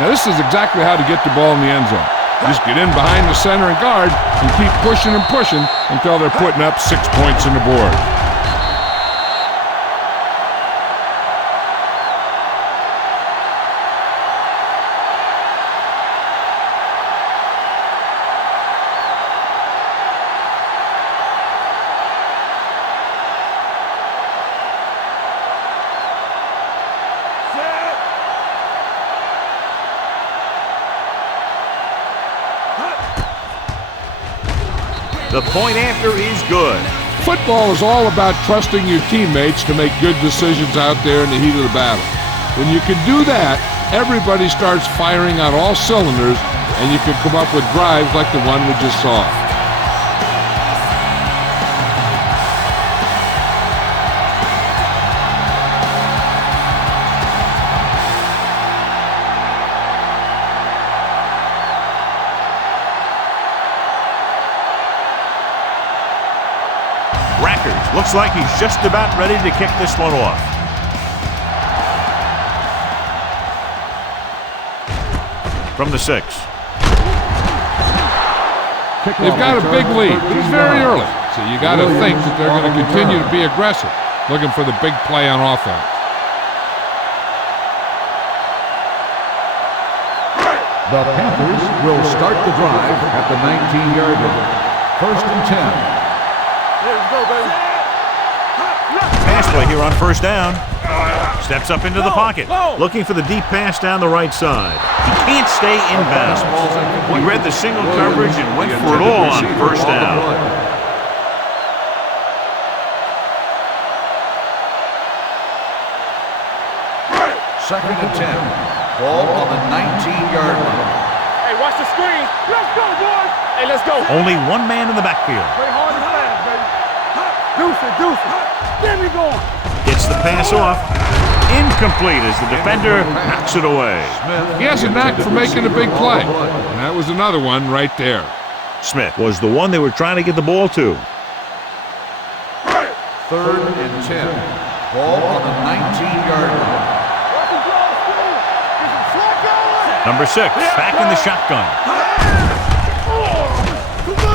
Now this is exactly how to get the ball in the end zone. Just get in behind the center and guard and keep pushing and pushing until they're putting up 6 points on the board. The point after is good. Football is all about trusting your teammates to make good decisions out there in the heat of the battle. When you can do that, everybody starts firing on all cylinders, and you can come up with drives like the one we just saw. Looks like he's just about ready to kick this one off. From the 6. They've got a big lead. It's very early, so you got to think that they're going to continue to be aggressive, looking for the big play on offense. The Panthers will start the drive at the 19-yard line. First and 10. Let's go, baby. Pass play here on first down. Steps up into the pocket. Looking for the deep pass down the right side. He can't stay in bounds. He read the single coverage and went for it all on first down. Second and 10. Ball on the 19-yard line. Hey, watch the screen. Let's go, boys. Hey, let's go. Only one man in the backfield. Play hard and fast, baby. Deuce it. Get me going. Gets the pass off. Incomplete as the defender knocks it away. He has a knack for making a big play. And that was another one right there. Smith was the one they were trying to get the ball to. Third and 10. Ball on the 19-yard line. Watch him draw the screen. He's Number 6, back in the shotgun.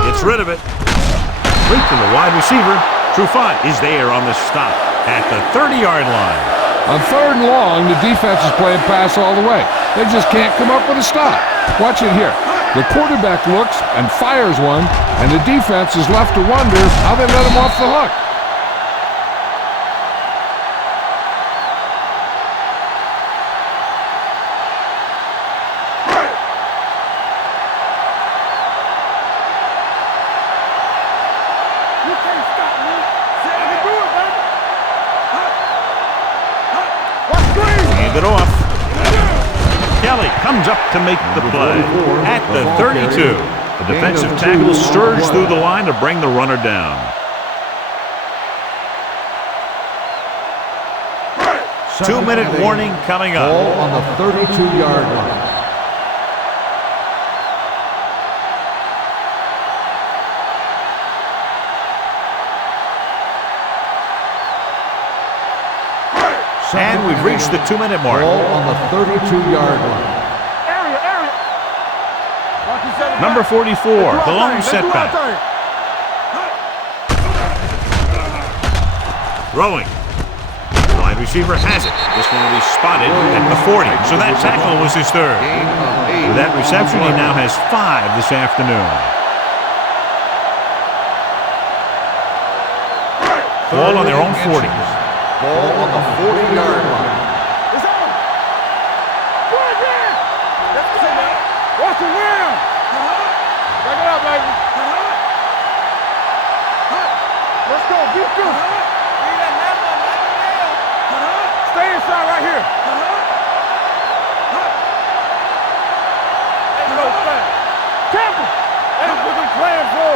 Gets rid of it. Complete to the wide receiver. Trufant is there on the stop at the 30-yard line. On 3rd and long, the defense is playing pass all the way. They just can't come up with a stop. Watch it here. The quarterback looks and fires one, and the defense is left to wonder how they let him off the hook. You can't stop me. I can do it, baby. Watch screen. Hand it off. Kelly comes up to make the play at the 32. The defensive tackle surged through the line to bring the runner down. Two-minute warning coming up. Ball on the 32-yard line. And we've reached the 2-minute mark. Ball on the 32-yard line. Area. Watch you set it Number back. 44, the lone Let's do our setback. thing. Throwing. Wide receiver has it. This one will be spotted at the 40. So that tackle was his 3rd. Gain of 8. With that reception, he now has 5 this afternoon. Ball on their own 40. Ball on the 40-yard line. It's on. Go again. Let's go, man. Watch the win. Back it up, baby. Let's go. Beat you. Stay inside right here. Let's go, fast. Campbell. That's what they're playing for.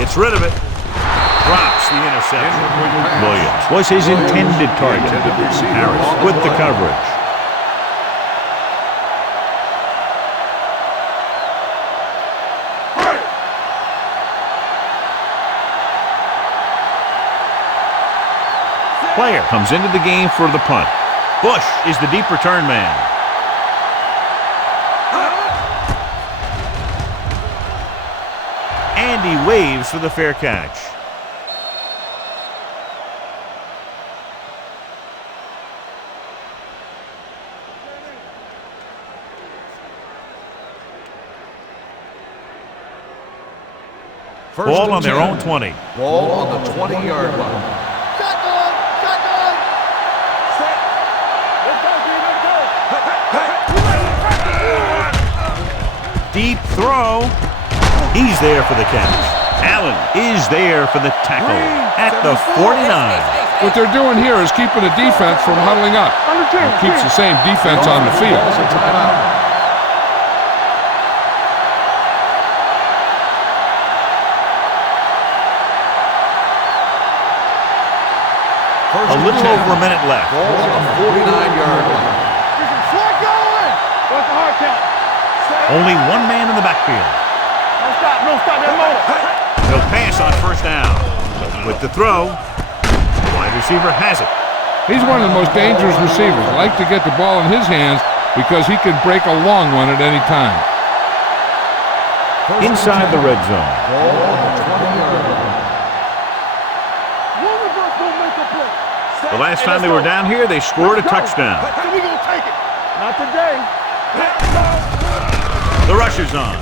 Gets rid of it. Drops the interception. Williams was his intended target. Harris with the coverage. Player comes into the game for the punt. Bush is the deep return man. And he waves for the fair catch. Ball on their own 20. Ball on the 20-yard line. Shotgun. Set. Let's go, D. Let's go. Deep throw. He's there for the catch. Allen is there for the tackle at the 49. What they're doing here is keeping the defense from huddling up. It keeps the same defense on the field. It's a timeout. A little over a minute left. Ball on the 49-yard line. Slide going. What's the hard count? Only one man in the backfield. No stop that motor. He'll pass on 1st down. With the throw, the wide receiver has it. He's one of the most dangerous receivers. Like to get the ball in his hands because he can break a long one at any time. Inside the red zone. Ball on the 20-yard line. One of us gonna make a play. The last time they were down here, they scored a touchdown. So we gonna take it. Not today. The rusher's on.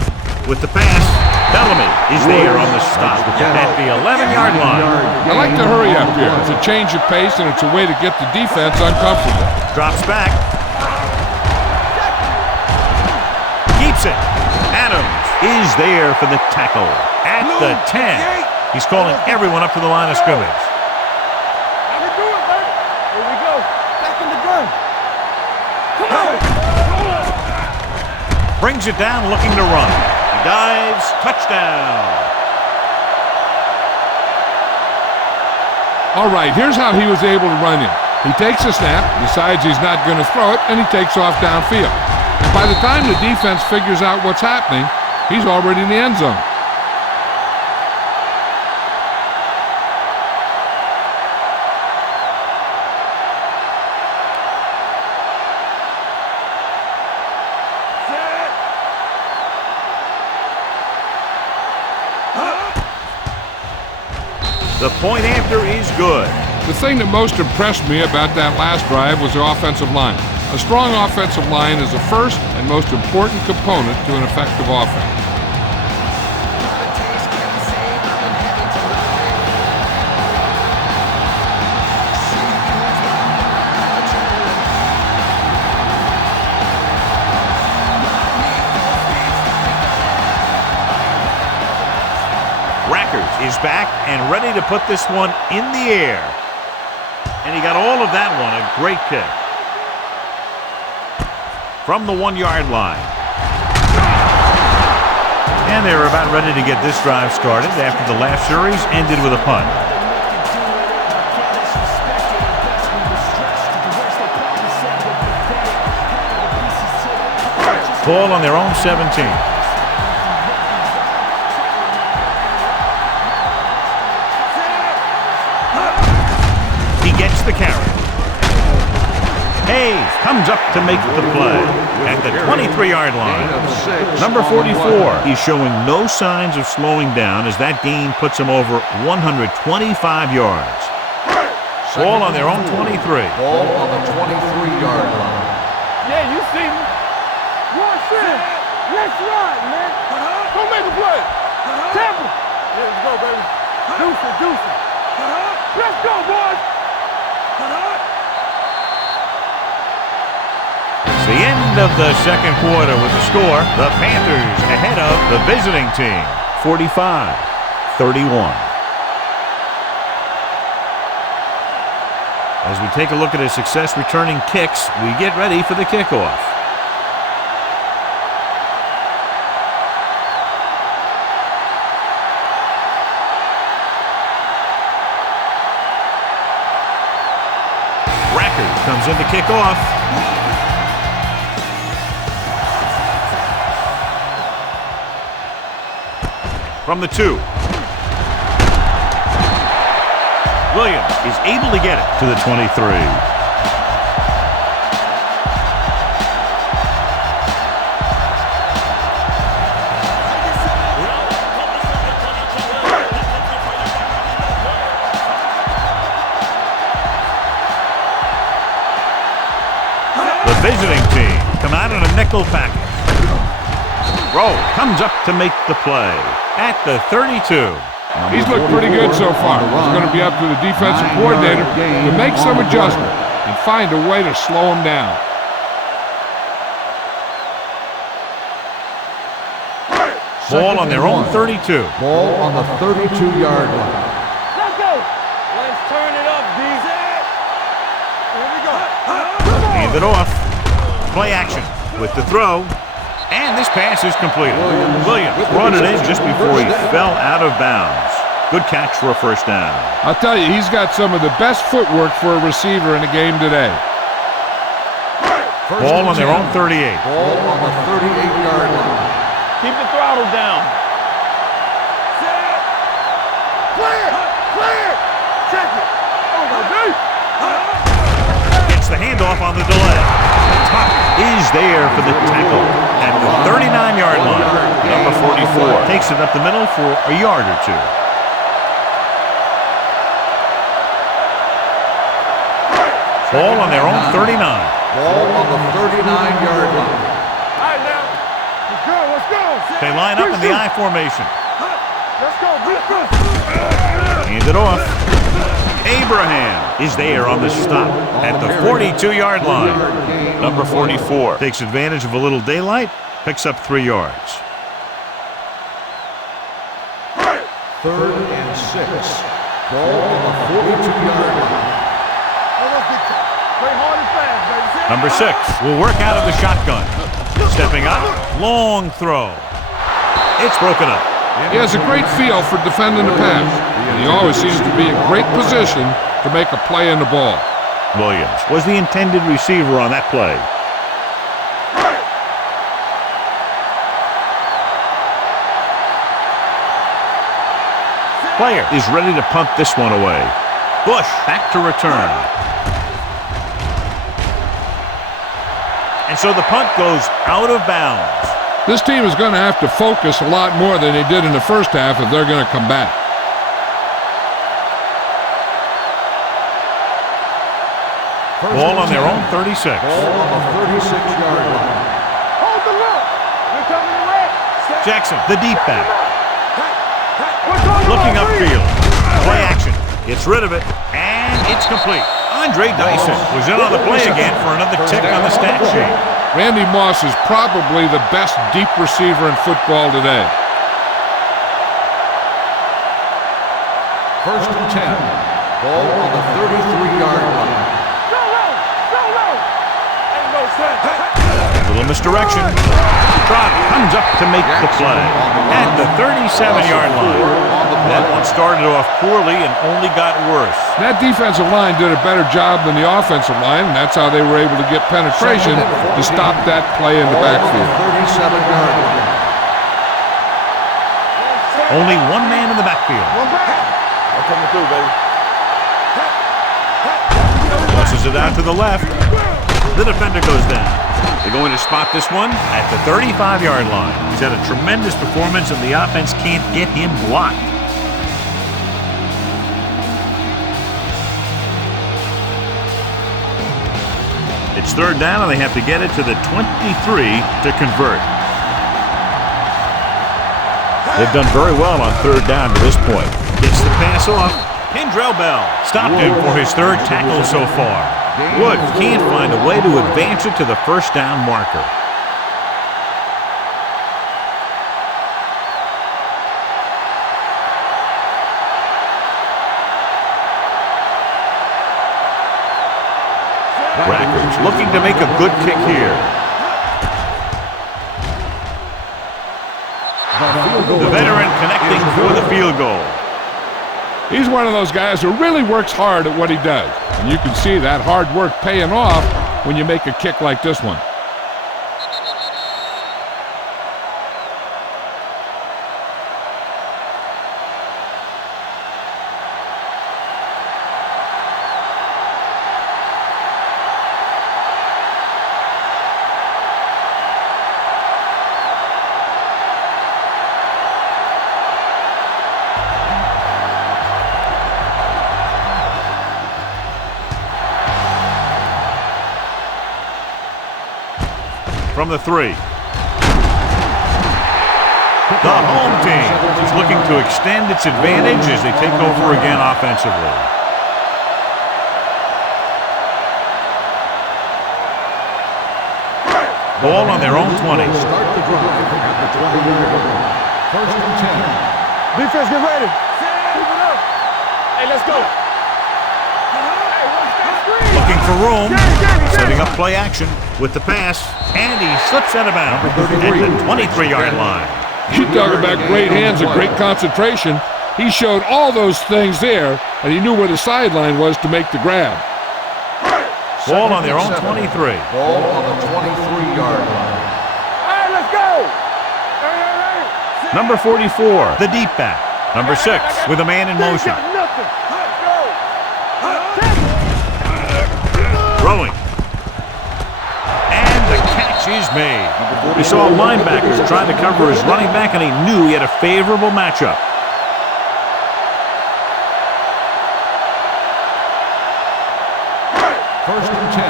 With the pass, Bellamy is there on the stop at the 11-yard line. I like to hurry up here. It's a change of pace, and it's a way to get the defense uncomfortable. Drops back. Keeps it. Adams is there for the tackle at the 10. He's calling everyone up to the line of scrimmage. I can do it, baby. Here we go. Back in the gun. Come on. Brings it down, looking to run. He dives. Touchdown. All right, here's how he was able to run in. He takes a snap, decides he's not going to throw it, and he takes off downfield. And by the time the defense figures out what's happening, he's already in the end zone. The point after is good. The thing that most impressed me about that last drive was the offensive line. A strong offensive line is the first and most important component to an effective offense. Is back and ready to put this one in the air. And he got all of that one. A great kick. From the 1-yard line. And they're about ready to get this drive started after the last series ended with a punt. Ball on their own 17. Gets the carry. Hayes comes up to make the play at the 23-yard line. Number 44. He's showing no signs of slowing down as that gain puts him over 125 yards. Ball on their own 23. Ball on the 23-yard line. Yeah, you see me. One shit. Let's run, man. Go make a play. Tampa. Yeah, let's go, baby. Deuce it. Let's go, boys. It's the end of the second quarter with the score. The Panthers ahead of the visiting team, 45-31. As we take a look at his success returning kicks, we get ready for the kickoff. Comes in to kick off. From the 2. Williams is able to get it to the 23. Visiting team come out in a nickel package. Rowe comes up to make the play at the 32. He's looked pretty good so far. It's going to be up to the defensive coordinator to make some adjustment and find a way to slow him down. Ball on their own 32. Ball on the 32-yard line. Let's go. Let's turn it up, D. Here we go. Hand it off. Play action with the throw. And this pass is completed. Williams brought it in just before he fell out of bounds. Good catch for a first down. I'll tell you, he's got some of the best footwork for a receiver in the game today. Ball on their own 38. Ball on the 38-yard line. Keep the throttle down. Set. Clear. Check it. Over, deep. Gets the handoff on the delay. Tuck is there for the tackle at the 39-yard line. Number 44 takes it up the middle for a yard or two. Ball on their own 39. Ball on the 39-yard line. All right, now. Let's go. They line up in the I formation. Let's go. Hand it off. Abraham is there on the stop at the 42-yard line. Number 44 takes advantage of a little daylight, picks up 3 yards. 3rd and 6. Ball on the 42-yard line. Number 6 will work out of the shotgun. Stepping up, long throw. It's broken up. He has a great feel for defending the pass, and he always seems to be in great position to make a play in the ball. Williams was the intended receiver on that play. Player is ready to punt this one away. Bush back to return. And so the punt goes out of bounds. This team is going to have to focus a lot more than they did in the first half if they're going to come back. Ball on their own 36. Ball on the 36-yard line. Hold the look. We're coming to red. Jackson, the deep back. We're going Looking to red. upfield. Play action. Gets rid of it. And it's complete. Andre Dyson was in on the play again for another tick on the stat sheet. Randy Moss is probably the best deep receiver in football today. First and 10. Ball on the 33-yard line. Go low. Go low. Ain't no sense. Little misdirection. Trot comes up to make the play at the 37-yard line. That one started off poorly and only got worse. That defensive line did a better job than the offensive line, and that's how they were able to get penetration to stop that play in the backfield. 37-yard line. Only one man in the backfield. I'm coming through, baby. Tosses it out to the left. The defender goes down. They're going to spot this one at the 35-yard line. He's had a tremendous performance, and the offense can't get him blocked. It's third down, and they have to get it to the 23 to convert. They've done very well on third down to this point. Gets the pass off. Kendrell Bell stopped him for his third tackle so far. Wood can't find a way to advance it to the first down marker. Rackers looking to make a good kick here. The veteran connecting for the field goal. He's one of those guys who really works hard at what he does. And you can see that hard work paying off when you make a kick like this one. From the 3. The home team is looking to extend its advantage as they take over again offensively. Ball on their own 20. Start the drive at the 20-yard line. First and 10. Defense, get ready. Keep it up. Hey, let's go. Hey, watch that screen. Looking for room. Setting up play action with the pass. And he slips out of bounds at the 23-yard line. You talk about great hands and great concentration. He showed all those things there, and he knew where the sideline was to make the grab. Ball on their own 23. Ball on the 23-yard line. All right, let's go. Hey. Number 44, the deep back. Number 6, with a man in motion. Nothing. Let's go. Throwing. And the catch is made. He saw linebackers trying to cover his running back, and he knew he had a favorable matchup. First and 10.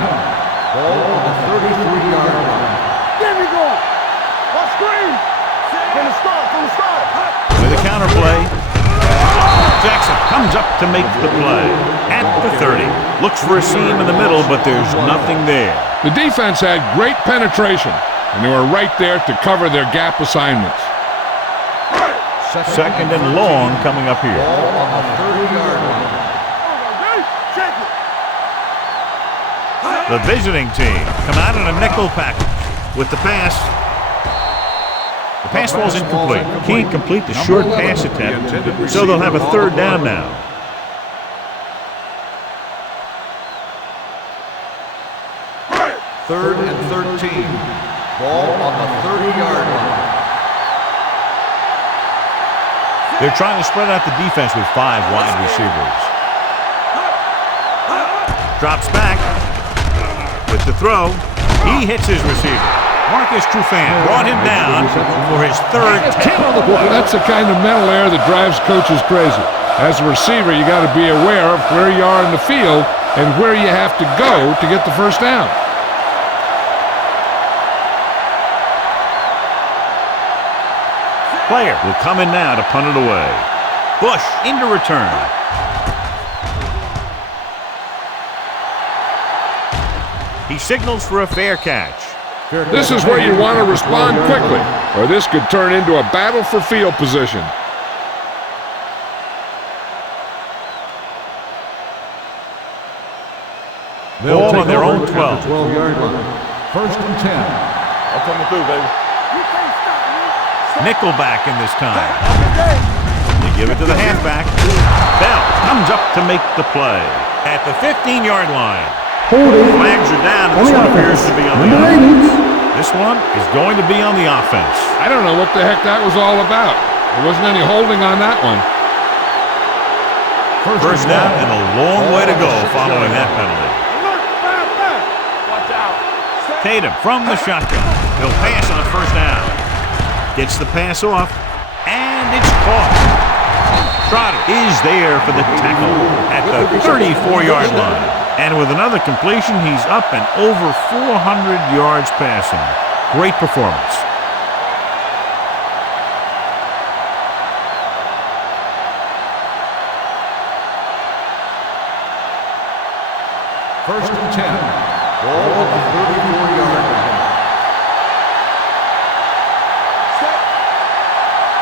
Ball on the 33-yard line. Get me going. What screen? From the start. With a counter play, Jackson comes up to make the play at the 30. Looks for a seam in the middle, but there's nothing there. The defense had great penetration, and they were right there to cover their gap assignments. Second and long coming up here. Ball on the 30-yard line. Check it. The visiting team come out in a nickel package with the pass. The pass ball's incomplete. Can't complete the short pass attempt, so they'll have a third down now. Third and 13. Ball on the 30-yard line. They're trying to spread out the defense with 5 wide receivers. Drops back with the throw. He hits his receiver. Marcus Trufant brought him down for his third tackle. That's the kind of mental error that drives coaches crazy. As a receiver, you got to be aware of where you are in the field and where you have to go to get the first down. Player will come in now to punt it away. Bush into return. He signals for a fair catch. This is where you want to respond quickly, or this could turn into a battle for field position. Ball on their own 12. 12-yard line. First and 10. I'm coming through, baby. Nickelback in this time. They give it to the halfback. Bell comes up to make the play at the 15-yard line. Holding. Flags are down. On This the one appears offense. to be on the Number offense. 80. This one is going to be on the offense. I don't know what the heck that was all about. There wasn't any holding on that one. First down and a long way to go following that penalty. Watch out. Tatum from the shotgun. He'll pass on first down. Gets the pass off, and it's caught. Trotter is there for the tackle at the 34-yard line. And with another completion, he's up and over 400 yards passing. Great performance. First and 10. Ball on the 34-yard line.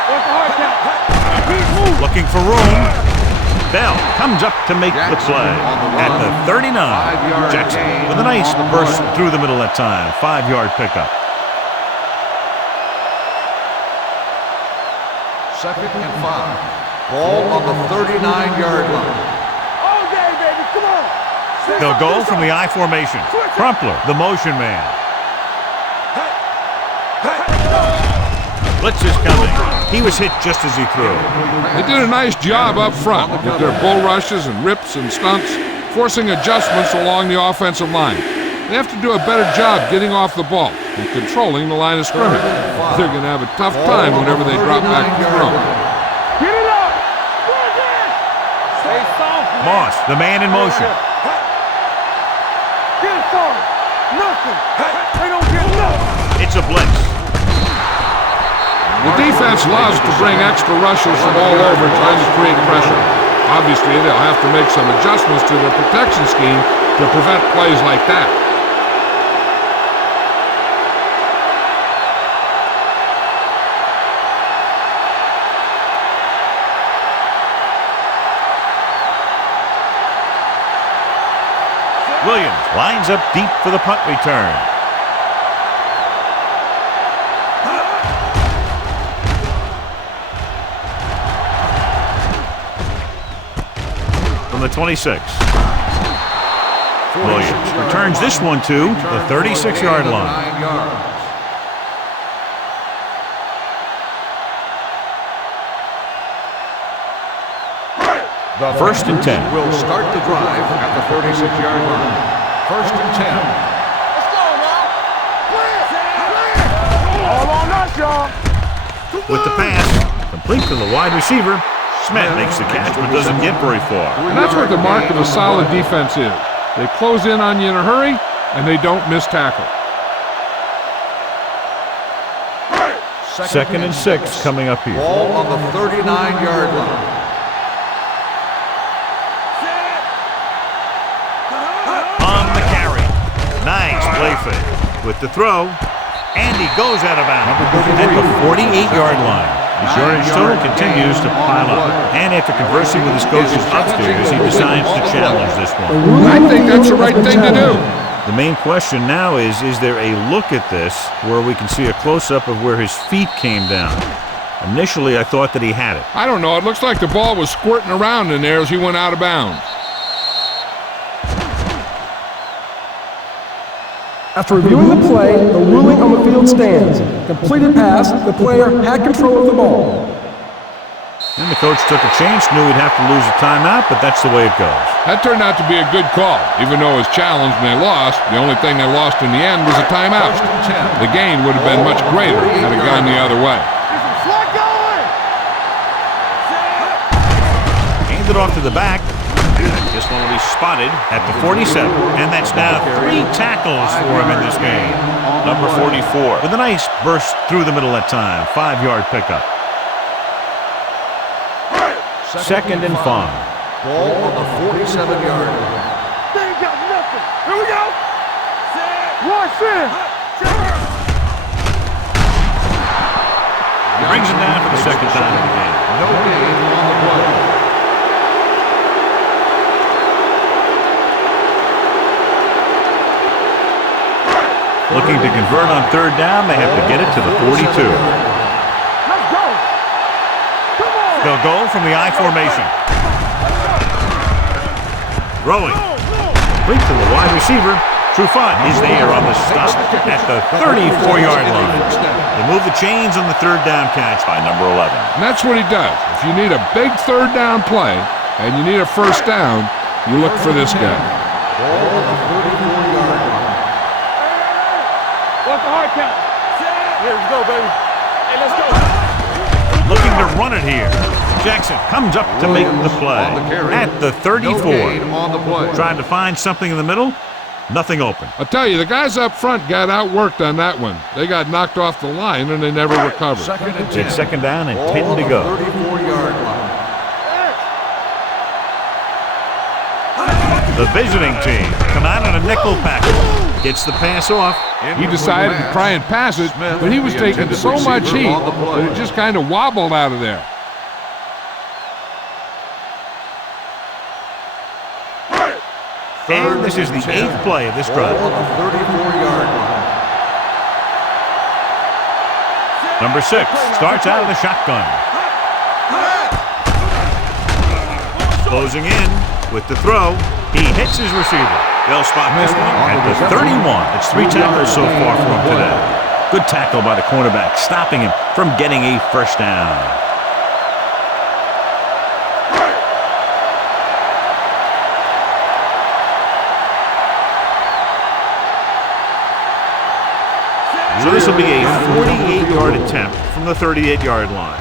What's the hard count? Keep moving. Looking for room. Bell comes up to make the Jackson play on the at run. the 39. 5-yard Jackson gain with a nice on the burst run. through the middle that time. 5-yard pickup. Second and 5. Ball on the 39-yard line. All day, baby. Come on. They'll go from the I formation. Crumpler, the motion man. Blitz is coming. He was hit just as he threw. They did a nice job up front with their bull rushes and rips and stunts, forcing adjustments along the offensive line. They have to do a better job getting off the ball and controlling the line of scrimmage. They're going to have a tough time whenever they drop back to throw. Get it up. Stay soft, man. Moss, the man in motion. Get it soft. Nothing. They don't get nothing. It's a blitz. The defense loves to bring extra rushers from all over trying to create pressure. Obviously, they'll have to make some adjustments to their protection scheme to prevent plays like that. Williams lines up deep for the punt return. From the 26. Williams returns this one to the 36-yard line. 9 yards. The First and 10. Will start the drive at the 36-yard line. First and 10. Let's go, y'all. All on us, y'all. With the pass, complete to the wide receiver. Smith makes the catch but doesn't get very far. And that's what the mark of a solid defense is. They close in on you in a hurry, and they don't miss tackle. Second and 6 coming up here. Ball on the 39-yard line. On the carry. Nice play fake. With the throw, and he goes out of bounds at the 48-yard line. His yardage total continues to pile up. And after conversing with his coaches upstairs, he decides to challenge this one. I think that's the right thing to do. The main question now is there a look at this where we can see a close-up of where his feet came down? Initially, I thought that he had it. I don't know. It looks like the ball was squirting around in there as he went out of bounds. After reviewing the play, the ruling on the field stands. Completed pass, the player had control of the ball. And the coach took a chance, knew he'd have to lose a timeout, but that's the way it goes. That turned out to be a good call. Even though it was challenged and they lost, the only thing they lost in the end was a timeout. The gain would have been much greater had it gone the other way. Slot going. Hand it off to the back. He'll This one will be spotted at the 47, and that's now 3 tackles for him in this game. Number 44 with a nice burst through the middle that time. 5-yard pickup. Second and 5. Ball on the 47-yard line. They ain't got nothing. Here we go. Rush in. He brings it down for the second time in the game. No gain on the play. Looking to convert on third down. They have to get it to the 42. Let's go. Come on. They'll go from the I formation. Throwing. Complete to the wide receiver. Trufant is there on the stop at the 34-yard line. They move the chains on the third down catch by number 11. And that's what he does. If you need a big third down play and you need a first down, you look for this guy. Ball on the 34-yard line. What's the hard count? Here we go, baby. Hey, let's go. Looking to run it here. Jackson comes up to make the play at the 34. No gain on the play. Trying to find something in the middle. Nothing open. I'll tell you, the guys up front got outworked on that one. They got knocked off the line and they never recovered. Second and 10. It's second down and Ball 10 on to the go. 34-yard line. The visiting team come out on a nickel package. Gets the pass off. He decided to try and pass it, but he was taking so much heat that it just kind of wobbled out of there. And this is the 8th play of this drive. Ball on the 34-yard line. Number 6 starts out of the shotgun. Closing in with the throw. He hits his receiver. They'll spot this one at the 31. It's 3 tackles so far for him today. Good tackle by the cornerback, stopping him from getting a first down. So this will be a 48-yard attempt from the 38-yard line.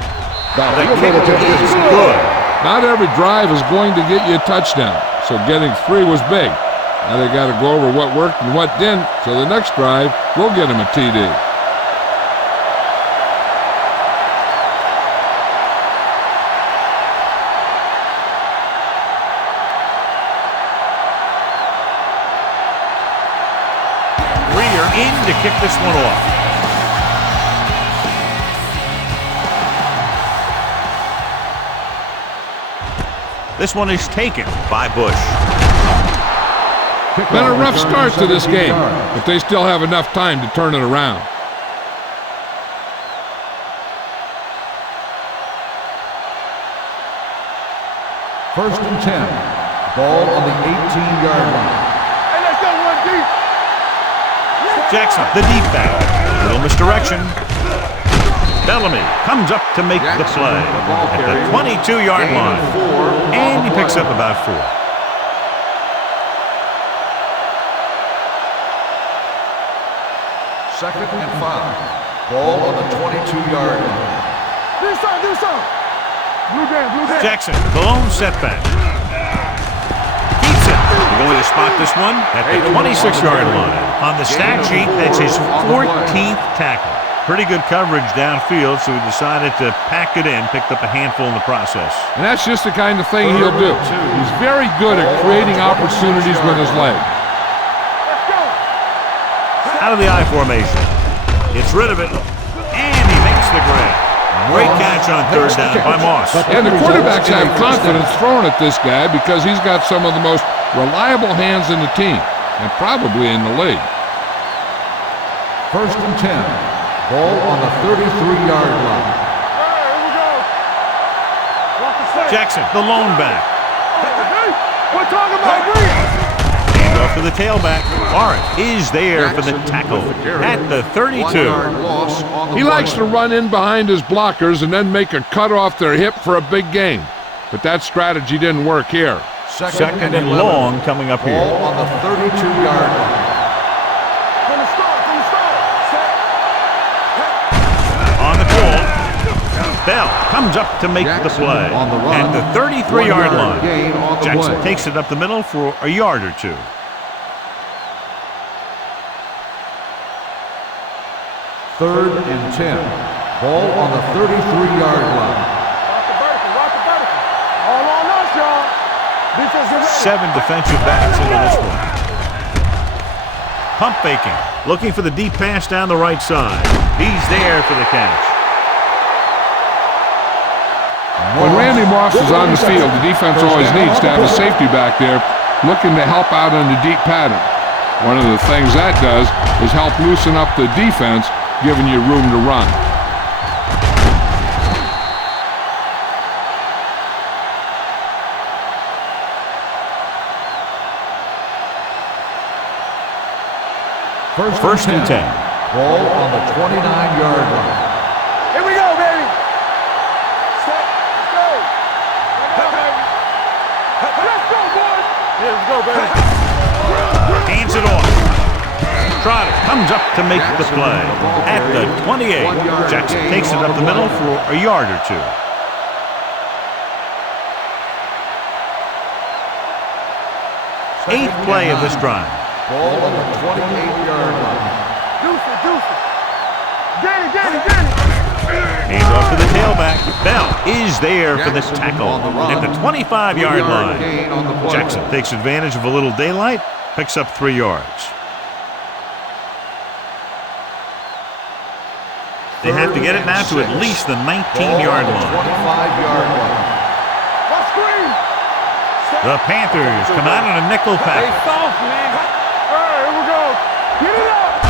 The kick is good. Not every drive is going to get you a touchdown, so getting 3 was big. Now they got to go over what worked and what didn't, so the next drive will get them a TD. In to kick this one off. This one is taken by Bush. Been a rough start to this game, but they still have enough time to turn it around. First and 10. Ball on the 18-yard line. Hey, let's go one deep. Jackson, the deep back. Little misdirection. Bellamy comes up to make the play at the 22-yard line. And he picks up about 4. Second and 5. Ball on the 22-yard line. Do something. Blue down. Jackson, the lone setback. Keeps it. They're going to spot this one at the 26-yard line. On the stat sheet, that's his 14th tackle. Pretty good coverage downfield, so he decided to pack it in, picked up a handful in the process. And that's just the kind of thing he'll do. He's very good at creating opportunities with his leg. Let's go. Out of the I formation. Gets rid of it, and he makes the grab. Great catch on third down by Moss. And the quarterbacks have confidence throwing at this guy because he's got some of the most reliable hands in the team, and probably in the league. First and 10. Ball on the 33-yard line. Here we go. Walk the play. Jackson, the lone back. We're talking about Reed. Hand off to the tailback. Lawrence is there for the tackle at the 32. 1-yard loss on the He play. likes to run in behind his blockers and then make a cut off their hip for a big gain. But that strategy didn't work here. Second and long coming up here. Ball on the 32-yard line. From the start. On the call. Bell comes up to make the Jackson play. on the run. At the 33-yard 1 yard line. gain on the Jackson play. takes it up the middle for a yard or two. Third and 10. Ball on the 33-yard line. Rock the vertical. All on us, y'all. Defensive end. 7 defensive backs into this one. Pump faking. Looking for the deep pass down the right side. He's there for the catch. When Randy Moss is on the field, the defense always needs to have a safety back there looking to help out on the deep pattern. One of the things that does is help loosen up the defense, giving you room to run. First and 10. Ball on the 29-yard line. Here we go, baby. Set. Let's go. Let's go, boys. Yeah, let's go, baby. Hands it off. Trotter comes up to make the play. At the 28, Jackson takes it up the middle for a yard or two. Eighth play of this drive. Ball on the 28-yard line. Deuce it. Get it. Hands off to the tailback. Bell is there for this tackle at the 25-yard line. Gain on the play. Jackson takes advantage of a little daylight, picks up 3 yards. They have to get it now to at least the 19-yard line. 25-yard line. Let's screen. The Panthers come out on a nickel They pack. soft, man. All right, here we go. Get it up.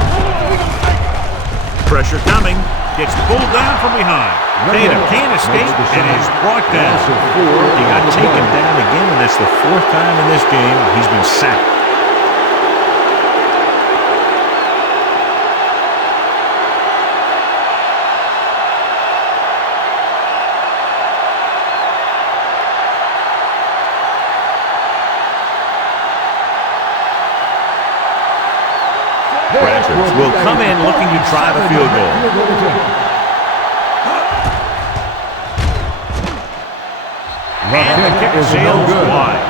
Pressure coming. Gets pulled down from behind. Tatum can't escape and is brought down. He got taken down again, and that's the 4th time in this game he's been sacked. Bradford will come in looking to try the field goal. And the kick sails wide.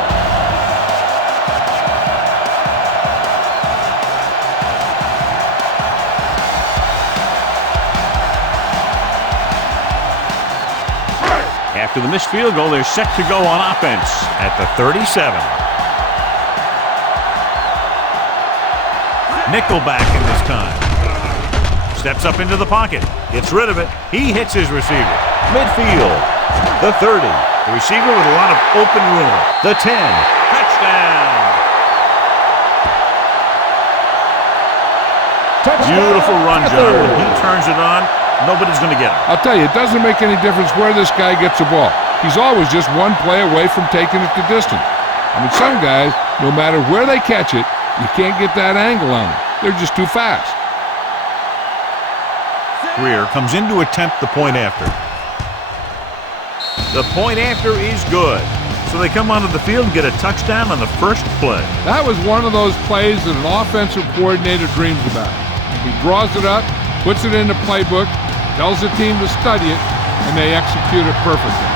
After the missed field goal, they're set to go on offense at the 37. Nickelback in this time. Steps up into the pocket. Gets rid of it. He hits his receiver. Midfield. The 30. The receiver with a lot of open room. The 10. Touchdown. Beautiful run job. When he turns it on, nobody's going to get him. I'll tell you, it doesn't make any difference where this guy gets the ball. He's always just one play away from taking it to distance. I mean, some guys, no matter where they catch it, you can't get that angle on them. They're just too fast. Greer comes in to attempt the point after. The point after is good. So they come onto the field and get a touchdown on the first play. That was one of those plays that an offensive coordinator dreams about. He draws it up, puts it in the playbook, tells the team to study it, and they execute it perfectly.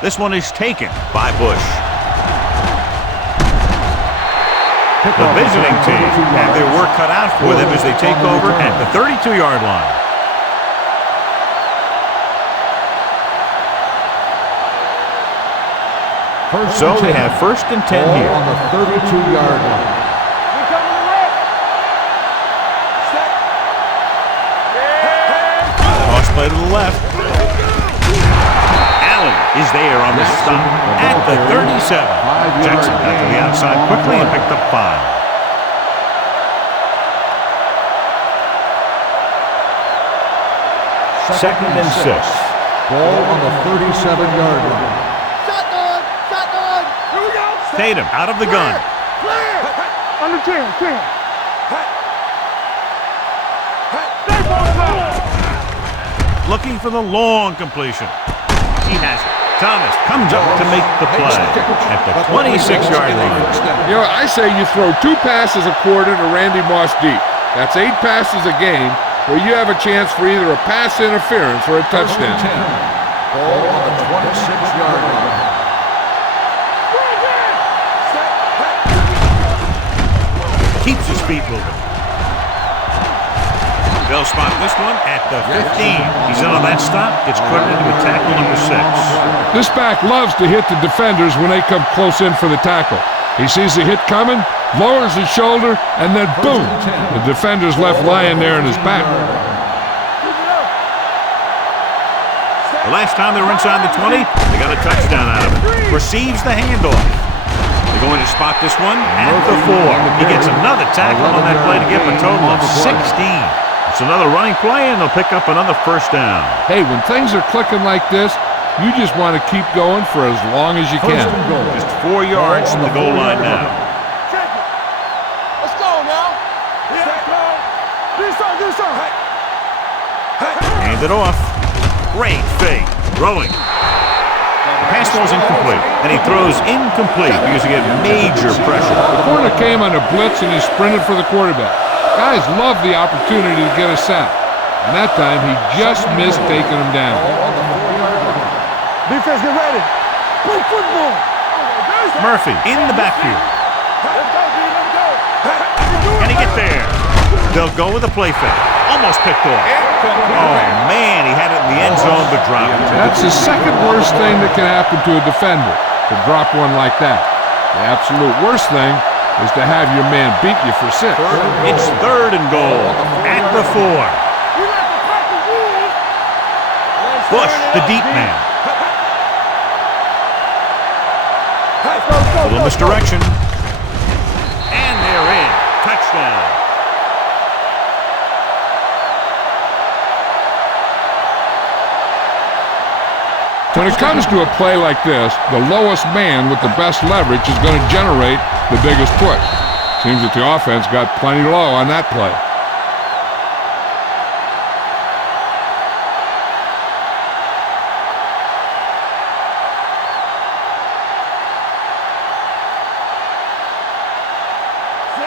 This one is taken by Bush. The visiting team have their work cut out for them as they take over at the 32-yard line. So they have 1st and 10 Ball here. on the 32-yard line. We coming to left. Set. Yeah. Cross play to the left. Allen is there on the stop at the 37. Jackson got to the outside quickly and picked up 5. Second and 6. Ball on the 37-yard line. Shotgun. Tatum out of the gun. Under 10. Looking for the long completion. He has it. Thomas comes up to make the play at the 26-yard line. You know, I say you throw 2 passes a quarter to Randy Moss deep. That's 8 passes a game where you have a chance for either a pass interference or a touchdown. Ball on the 26-yard line. Keeps his feet moving. They'll spot this one at the 15. He's in on that stop. Gets credited with tackle number 6. This back loves to hit the defenders when they come close in for the tackle. He sees the hit coming, lowers his shoulder, and then boom, the defender's left lying there in his back. The last time they were inside the 20, they got a touchdown out of it. Receives the handoff. They're going to spot this one at the 4. He gets another tackle on that play to give him a total of 16. It's another running play, and they'll pick up another first down. Hey, when things are clicking like this, you just want to keep going for as long as you can. Just 4 yards from the goal line now. Let's go now. Do something. Hand it off. Great fake. Throwing. The pass was incomplete, and he throws incomplete because he had major pressure. The corner came on a blitz, and he sprinted for the quarterback. Guys love the opportunity to get a sack. And that time, he just missed taking him down. Defense, get ready. Play football. Murphy in the backfield. Let's go. Can he get there? They'll go with a play fake. Almost picked off. Oh, man, he had it in the end zone, but dropped it. That's the second worst thing that can happen to a defender, to drop one like that. The absolute worst thing is to have your man beat you for 6. It's 3rd and goal at the 4. Bush, the deep man. A little misdirection. And they're in. Touchdown. When it comes to a play like this, the lowest man with the best leverage is going to generate the biggest push. Seems that the offense got plenty low on that play.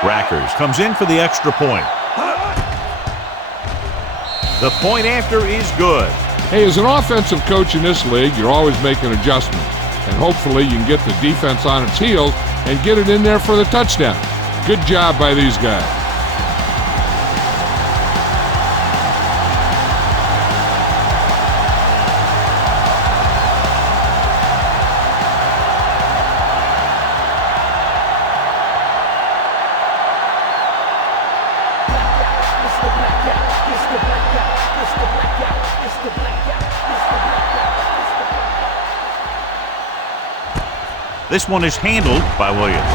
Rackers comes in for the extra point. The point after is good. Hey, as an offensive coach in this league, you're always making adjustments. And hopefully you can get the defense on its heels and get it in there for the touchdown. Good job by these guys. This one is handled by Williams.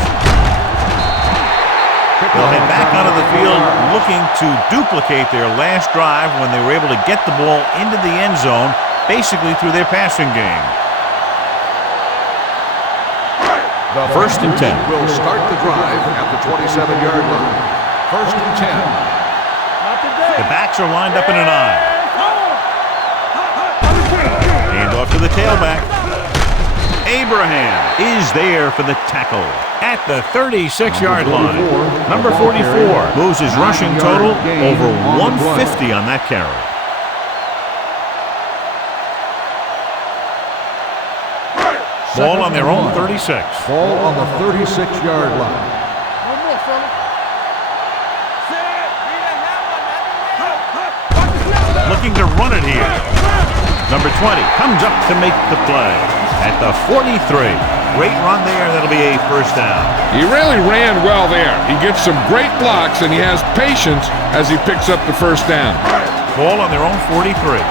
They'll head back onto the field looking to duplicate their last drive when they were able to get the ball into the end zone, basically through their passing game. The 1st and 10. Will start the drive at the 27-yard line. 1st and 10. The backs are lined up in an eye. Hand off to the tailback. Abraham is there for the tackle at the 36-yard line. Number 44 moves his rushing total over 150 on that carry. Ball on their own 36. Ball on the 36-yard line. One more, fella. Looking to run it here. Number 20 comes up to make the play at the 43. Great run there. That'll be a first down. He really ran well there. He gets some great blocks, and he has patience as he picks up the first down. Ball on their own 43.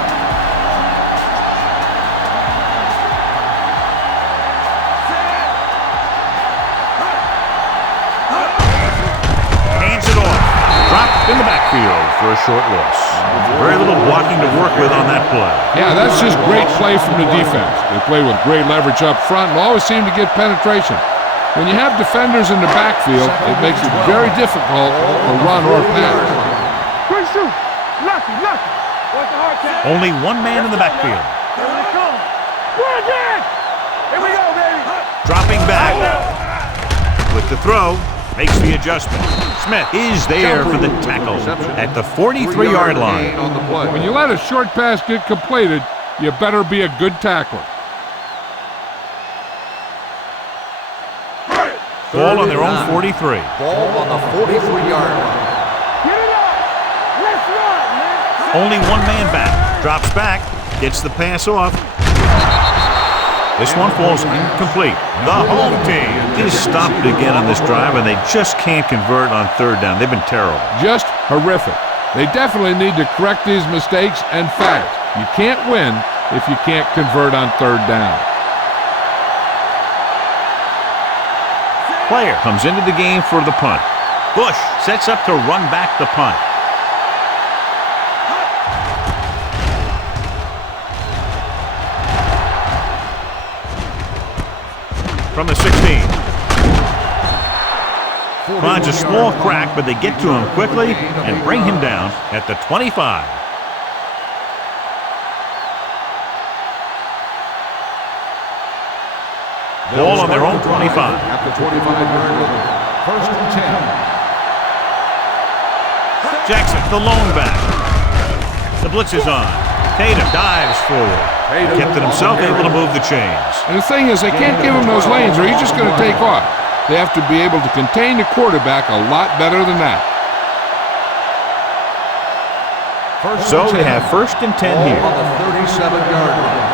Hands it off. Dropped in the backfield for a short loss. Very little blocking to work with on that play. Yeah, that's just great play from the defense. They play with great leverage up front and always seem to get penetration. When you have defenders in the backfield, it makes it very difficult to run or pass. Quick shoot. Lucky. What's the hard catch? Only one man in the backfield. Here it comes. Run again. Here we go, baby. Dropping back with the throw. Makes the adjustment. Smith is there for the tackle at the 43-yard line. When you let a short pass get completed, you better be a good tackler. Ball on their own 43. Ball on the 43-yard line. Get it up. Let's run, man. Only one man back. Drops back. Gets the pass off. This one falls incomplete. The home team is stopped again on this drive, and they just can't convert on third down. They've been terrible. Just horrific. They definitely need to correct these mistakes and fast. You can't win if you can't convert on third down. Player comes into the game for the punt. Bush sets up to run back the punt. From the 16. Finds a small crack, but they get to him quickly and bring him down at the 25. Ball on their own 25. At the 25-yard line. First and 10. Jackson, the lone back. The blitz is on. Tatum dives forward. Kept it himself, able to move the chains. And the thing is, they can't give him those lanes or he's just going to take off. They have to be able to contain the quarterback a lot better than that. So they have first and 10 here. On the 37-yard line.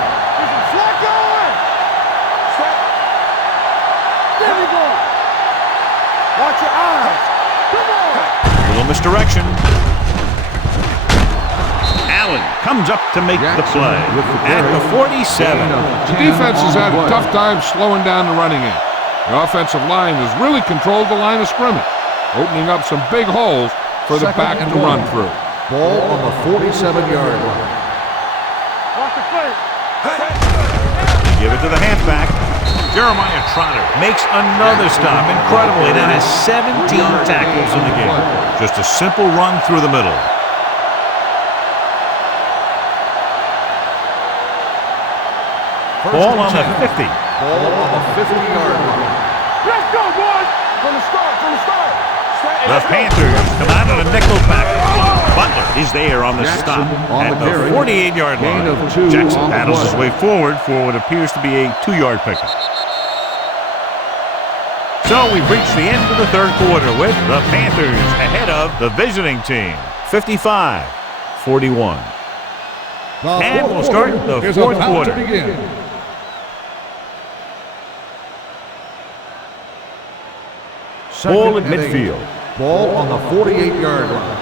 Flat going. Step. There we go. Watch your eyes. Come on. Little misdirection. Allen comes up to make the play at the 47. The defense has had a tough time slowing down the running game. The offensive line has really controlled the line of scrimmage, opening up some big holes for the back to run through. Ball on the 47-yard line. Watch the play. Give it to the halfback. Jeremiah Trotter makes another stop. Incredibly, that has 17 tackles in the game. Just a simple run through the middle. Ball on the 50. Ball on the 50-yard line. Let's go, boys. From the start. The Panthers come out on a nickel package. Butler is there on the stop at the 48-yard line. Jackson battles his way forward for what appears to be a 2-yard pickup. So we've reached the end of the third quarter with the Panthers ahead of the visiting team, 55-41. And we'll start the fourth quarter. Ball at midfield. Ball on the 48-yard line.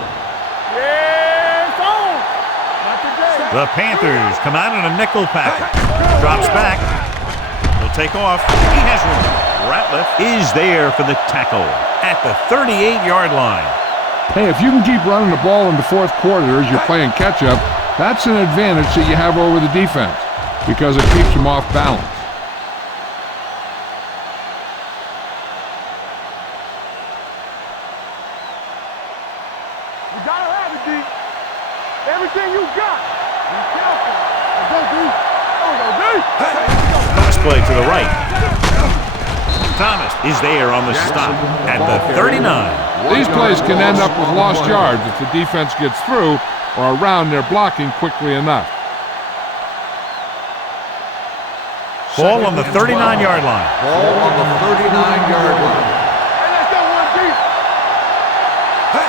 Yeah, it's on. The Panthers come out in a nickel package. Drops back. He'll take off. He has room. Ratliff is there for the tackle at the 38-yard line. Hey, if you can keep running the ball in the fourth quarter as you're playing catch-up, that's an advantage that you have over the defense because it keeps them off balance. You gotta have it, D. Everything you got. Be careful. Go, D. Go, D. Pass play to the right. Thomas is there on the stop at the 39. These plays can end up with lost yards if the defense gets through or around their blocking quickly enough. Ball on the 39-yard line. Ball on the 39-yard line. Hey, let's go, one, D.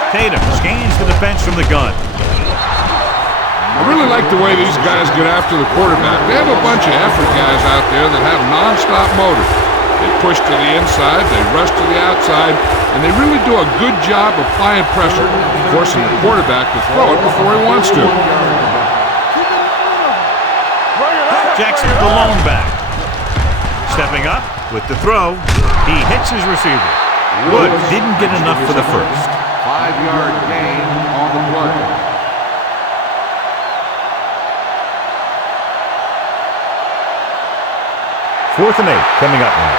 Tatum scans the defense from the gun. I really like the way these guys get after the quarterback. They have a bunch of effort guys out there that have non-stop motor. They push to the inside, they rush to the outside, and they really do a good job of applying pressure, forcing the quarterback to throw it before he wants to. Jackson, the lone back. Stepping up with the throw. He hits his receiver. Woods didn't get enough for the first. 5-yard gain on the play. Fourth and 8 coming up now.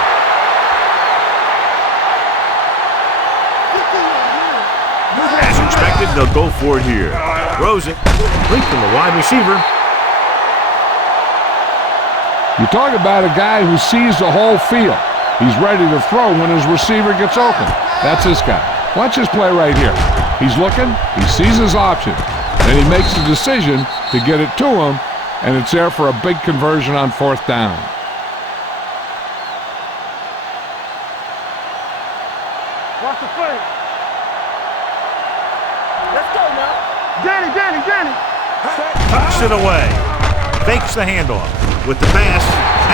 expected. They'll go for it here. Throws it. Complete to the wide receiver. You talk about a guy who sees the whole field. He's ready to throw when his receiver gets open. That's this guy. Watch this play right here. He's looking, he sees his option, and he makes the decision to get it to him, and it's there for a big conversion on 4th down. Watch the play. Let's go now. Danny. Tucks it away. Fakes the handoff. With the pass,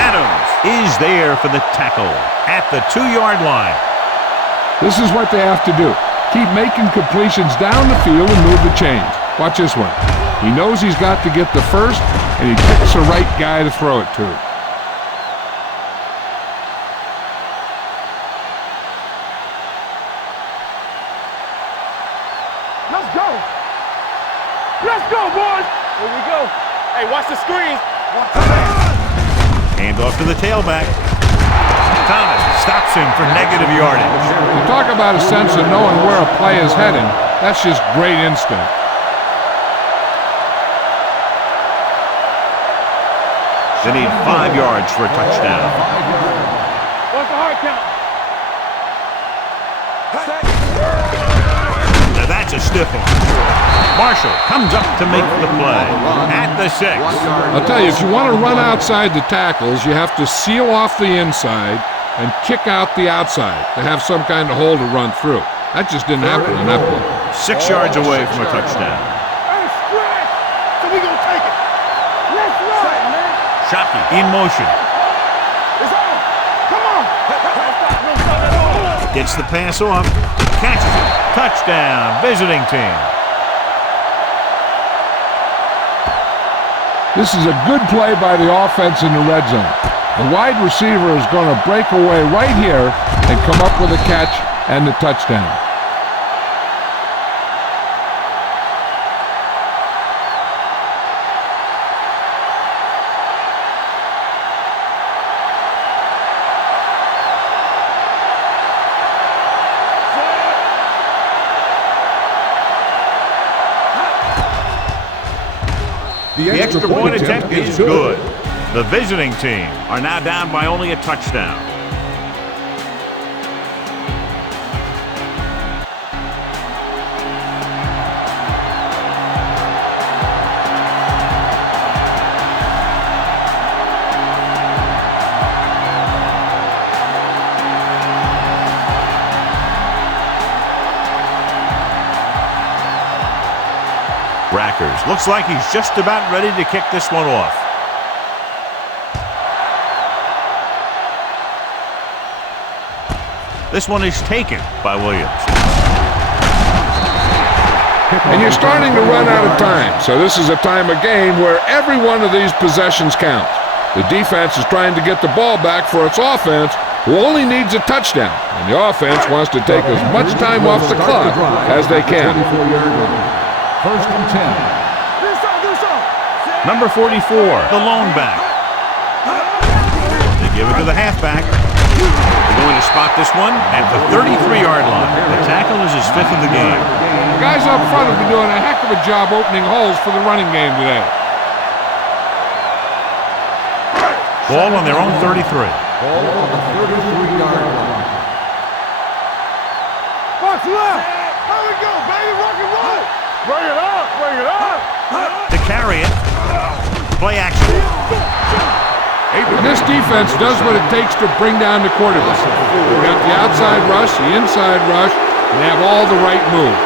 Adams is there for the tackle at the 2-yard line. This is what they have to do. Keep making completions down the field and move the chains. Watch this one. He knows he's got to get the first, and he picks the right guy to throw it to. Let's go, boys. Here we go. Hey, watch the screen. Hand off to the tailback. Thomas stops him for negative yardage. You talk about a sense of knowing where a play is heading. That's just great instinct. They need 5 yards for a touchdown. What's the hard count? Now that's a stiff one. Marshall comes up to make the play at the 6. I'll tell you, if you want to run outside the tackles, you have to seal off the inside and kick out the outside to have some kind of hole to run through. That just didn't happen on that play. 6 yards away from a touchdown. Hey, stretch. So we gonna take it. Let's run, man. Shockey in motion. It's on. Come on. No stop at all. Gets the pass off. Catches it. Touchdown, visiting team. This is a good play by the offense in the red zone. The wide receiver is going to break away right here and come up with a catch and the touchdown. The extra point attempt is good. The visiting team are now down by only a touchdown. Rackers. Looks like he's just about ready to kick this one off. This one is taken by Williams. And you're starting to run out of time, so this is a time of game where every one of these possessions counts. The defense is trying to get the ball back for its offense, who only needs a touchdown, and the offense wants to take as much time off the clock as they can. 1st and 10. Number 44, the lone back. They give it to the halfback. They're going to spot this one at the 33-yard line. The tackle is his 5th of the game. The guys up front have been doing a heck of a job opening holes for the running game today. Ball on their own 33. Ball on the 33-yard line. Box left. There we go, baby. Rock and roll. Bring it up. Bring it up. To carry it. Play action. And this defense does what it takes to bring down the quarterback. They've got the outside rush, the inside rush, and they have all the right moves.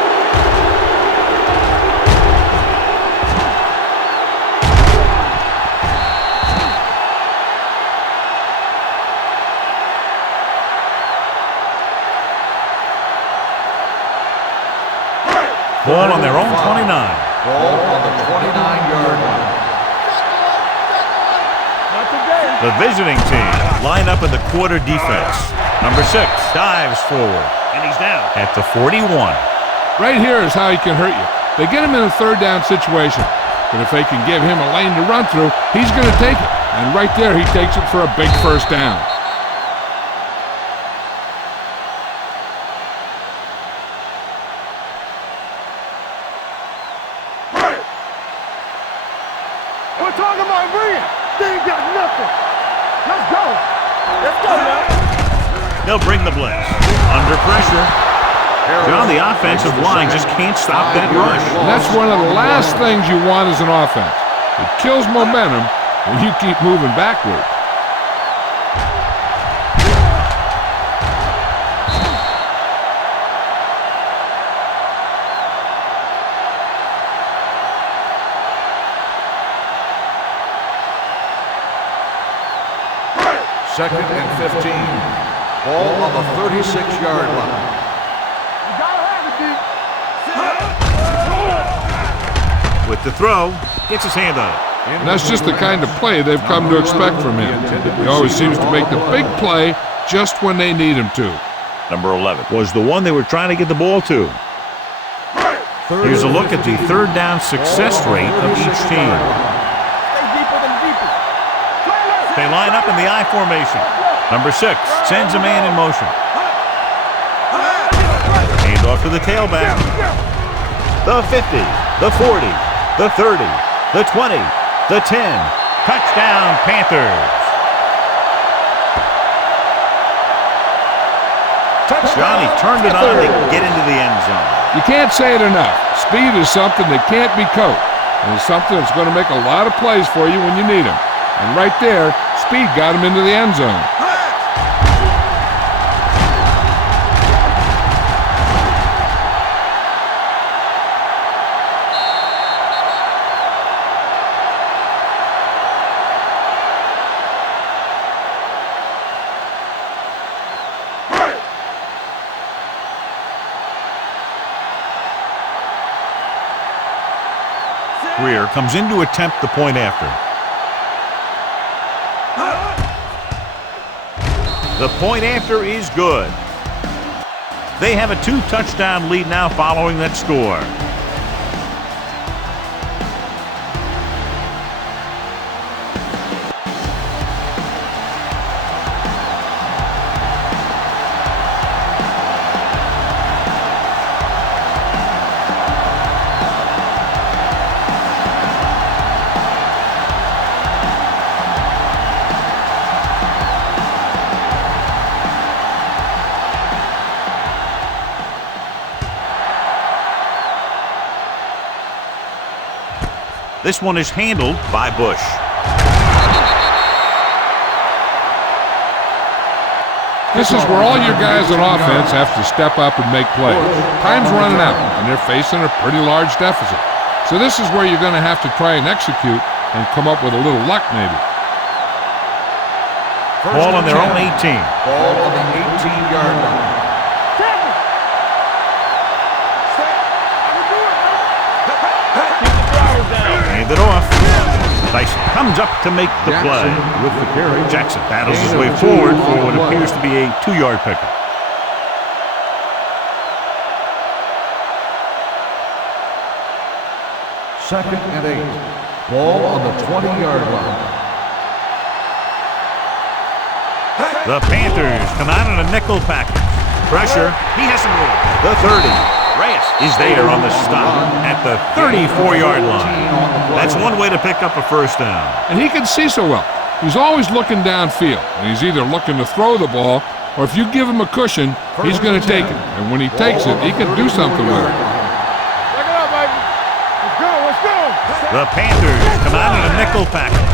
Ball on their own 29. Ball on the 29-yard line. The visiting team line up in the quarter defense. Number 6 dives forward, and he's down at the 41. Right here is how he can hurt you. They get him in a 3rd down situation, but if they can give him a lane to run through, he's going to take it. And right there, he takes it for a big 1st down. Start talking about bringing. They ain't got nothing. Let's go. Let's go, man. They'll bring the blitz. Under pressure. John, the offensive line just can't stop that rush. And that's one of the last things you want as an offense. It kills momentum when you keep moving backwards. Second and 15. Ball on the 36-yard line. You gotta have it, D. With the throw, gets his hand on it. And that's just the kind of play they've come to expect from him. He always seems to make the big play just when they need him to. Number 11 was the one they were trying to get the ball to. Here's a look at the third down success rate of each team. Stay deeper than deeper. They line up in the I formation. Number 6 sends a man in motion. Hand off to the tailback. The 50, the 40, the 30, the 20, the 10. Touchdown, Panthers. Johnny turned it on to get into the end zone. You can't say it enough. Speed is something that can't be coached. And it's something that's going to make a lot of plays for you when you need them. And right there, speed got him into the end zone. Greer comes in to attempt the point after. The point after is good. They have a 2-touchdown lead now following that score. This one is handled by Bush. This is where all your guys on offense have to step up and make plays. Time's running out, and they're facing a pretty large deficit. So this is where you're going to have to try and execute and come up with a little luck maybe. Ball on their own 18. Ball on the 18-yard line. Hand it off. Dyson comes up to make the play. With the carry. Jackson battles his way forward for what appears to be a 2-yard pickup. Second and 8. Ball on the 20-yard line. The Panthers come out in a nickel package. Pressure. He has some room. The 30. Reyes is there on the stop at the 34-yard line. That's one way to pick up a first down. And he can see so well. He's always looking downfield, and he's either looking to throw the ball, or if you give him a cushion, he's going to take it. And when he takes it, he can do something with it. Check it out, baby. Let's go, let's go. The Panthers come out in a nickel package.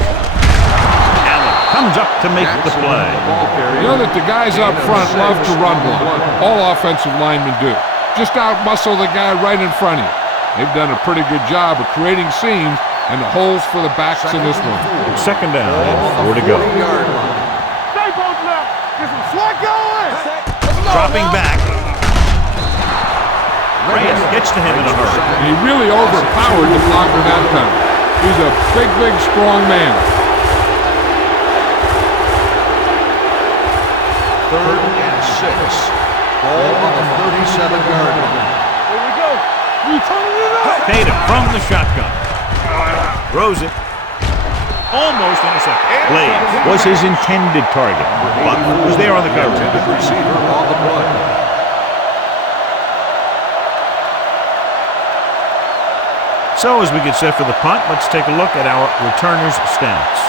Allen comes up to make the play. You know that the guys up front love to run block. All offensive linemen do. Just out-muscle the guy right in front of you. They've done a pretty good job of creating seams and the holes for the backs in this one. Second down, 4 to go. Stay both left. Get some slack going. Dropping back. Reyes gets to him in a hurry. And he really overpowered the blocker that time. He's a big, big, strong man. Third and 6. Ball on the 37-yard line. Here we go. We turning it up. Tatum from the shotgun. Throws it. Almost intercepted. Blade was his intended target. Buck was there on the cover. Receiver on the play. So as we get set for the punt, let's take a look at our returners' stats.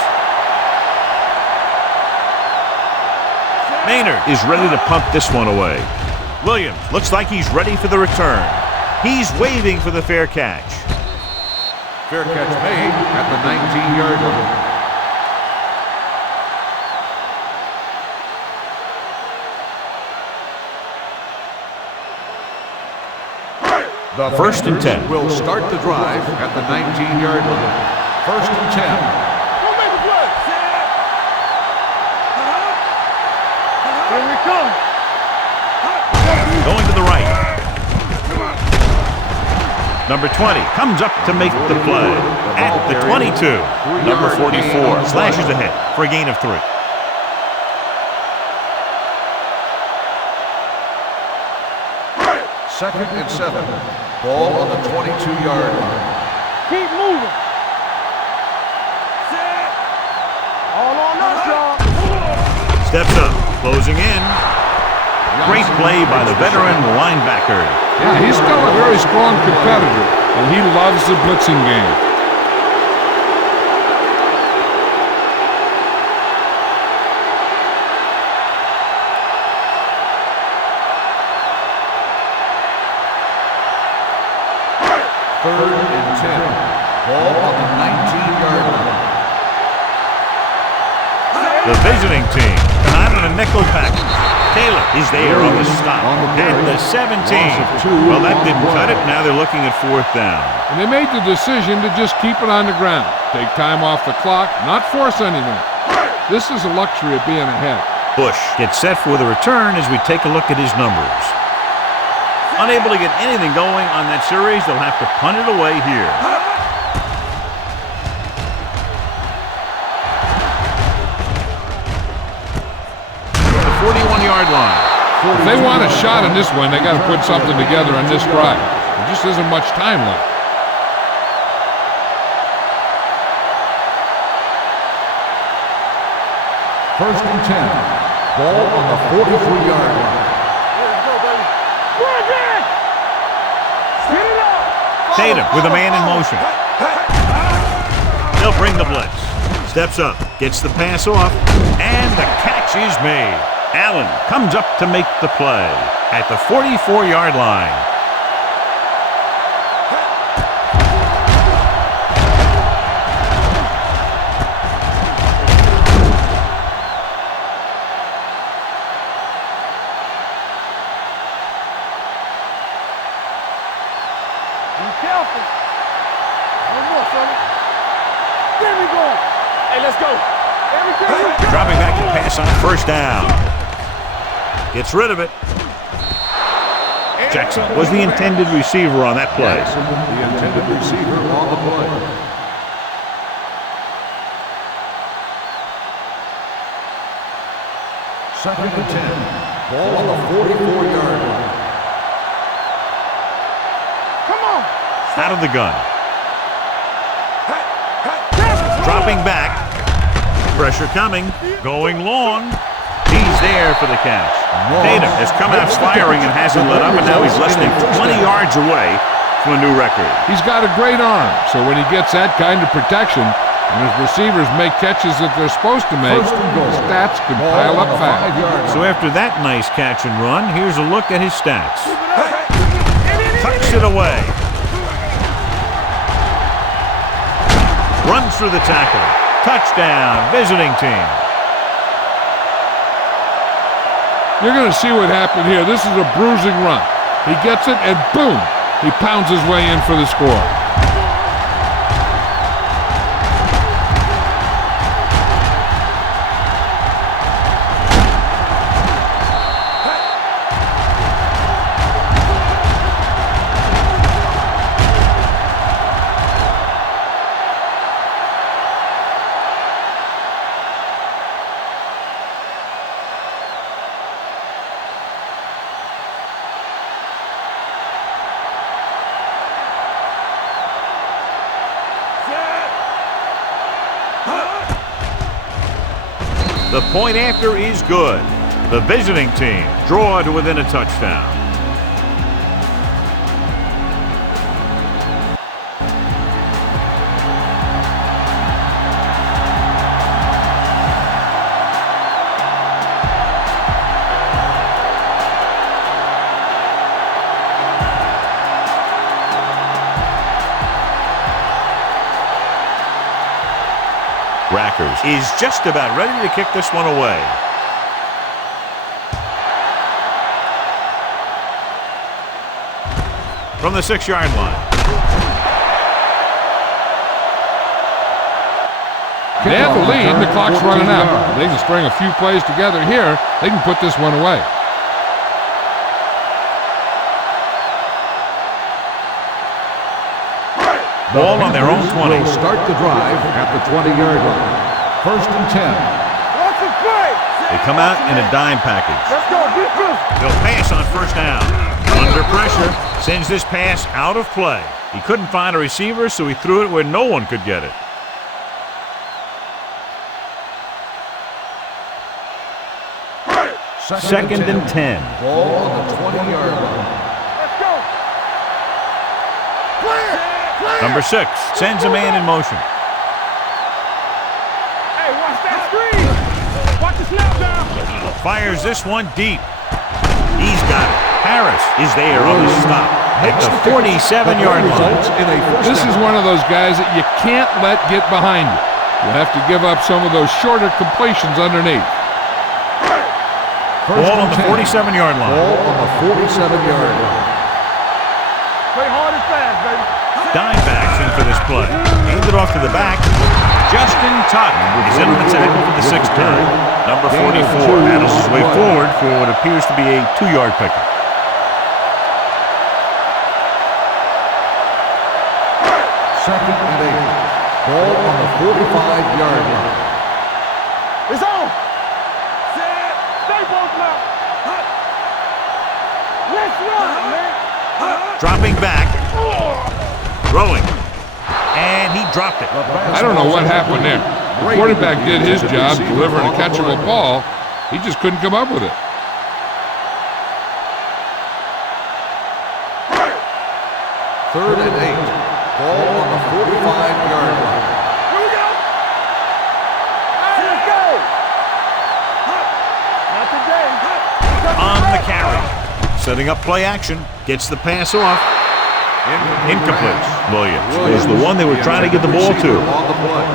Maynard is ready to punt this one away. Williams looks like he's ready for the return. He's waving for the fair catch. Fair catch made at the 19-yard line. The First and 10. will start the drive at the 19-yard line. First and 10. Don't make a play. Here we come. Going to the right. Number 20 comes up to make the play. At the 22, number 44 slashes ahead for a gain of 3. Second and 7. Ball on the 22-yard line. Keep moving. All on us, y'all. Steps up, closing in. Great play by the veteran linebacker. Yeah, he's still a very strong competitor, and he loves the blitzing game. Third and 10. Ball on the 19-yard line. The visiting team come out on a nickel package. Taylor is there on the stop at the 17. Well, that didn't cut it. Now they're looking at 4th down. And they made the decision to just keep it on the ground. Take time off the clock, not force anything. This is a luxury of being ahead. Bush gets set for the return as we take a look at his numbers. Unable to get anything going on that series, they'll have to punt it away here. The 41-yard line. If they want a shot in this one, they got to put something together on this drive. There just isn't much time left. First and 10. Ball on the 43-yard line. Tatum with a man in motion. They'll bring the blitz. Steps up, gets the pass off, and the catch is made. Allen comes up to make the play at the 44-yard line. Careful. No more, sonny. There we go. Hey, let's go. Everything we got. Dropping back to pass on 1st down. Gets rid of it. Jackson was the intended receiver on that play. Jackson, the intended receiver on the play. Second and 10. Ball on the 44-yard line. Out of the gun. Dropping back. Pressure coming. Going long. He's there for the catch. Tatum has come out firing and hasn't let up, and now he's less than 20 yards away from a new record. He's got a great arm, so when he gets that kind of protection, and his receivers make catches that they're supposed to make, stats can pile up fast. So after that nice catch and run, here's a look at his stats. Tucks it away. Runs through the tackle. Touchdown, visiting team. You're going to see what happened here. This is a bruising run. He gets it, and boom, he pounds his way in for the score. The point after is good. The visiting team draw to within a touchdown. Rackers is just about ready to kick this one away. From the 6-yard line. They have the lead, and the clock's running out. They can string a few plays together here. They can put this one away. Ball on their own 20. Will start the drive at the 20-yard line. 1st and 10. What's the play? They come out in a dime package. Let's go, defense. They'll pass on 1st down. Under pressure, sends this pass out of play. He couldn't find a receiver, so he threw it where no one could get it. Second and 10. Ball on the 20-yard line. Let's go. Clear. Number 6 sends a man in motion. Hey, watch that screen. Watch the snap down. Fires this one deep. He's got it. Harris is there on the stop at the 47-yard line. This is one of those guys that you can't let get behind you. You have to give up some of those shorter completions underneath. Ball on the 47-yard line. Ball on the 47-yard line. Play hard and fast, baby. Dime backs in for this play. Hands it off to the back. Justin Totten is in on the tackle for the 6th time. Number 44 battles his way forward for what appears to be a 2-yard pickup. Second and 8. Ball on the 45-yard line. It's on. Stay both now. Let's run, man. Dropping back. Throwing. And he dropped it. I don't know what happened there. The quarterback did his job delivering a catchable ball. He just couldn't come up with it. Third and 8. Ball on the 45-yard line. Here we go. Hey, let's go. Not today. On the carry. Setting up play action. Gets the pass off. Incomplete. Williams was the one they were trying to get the ball to. On the play.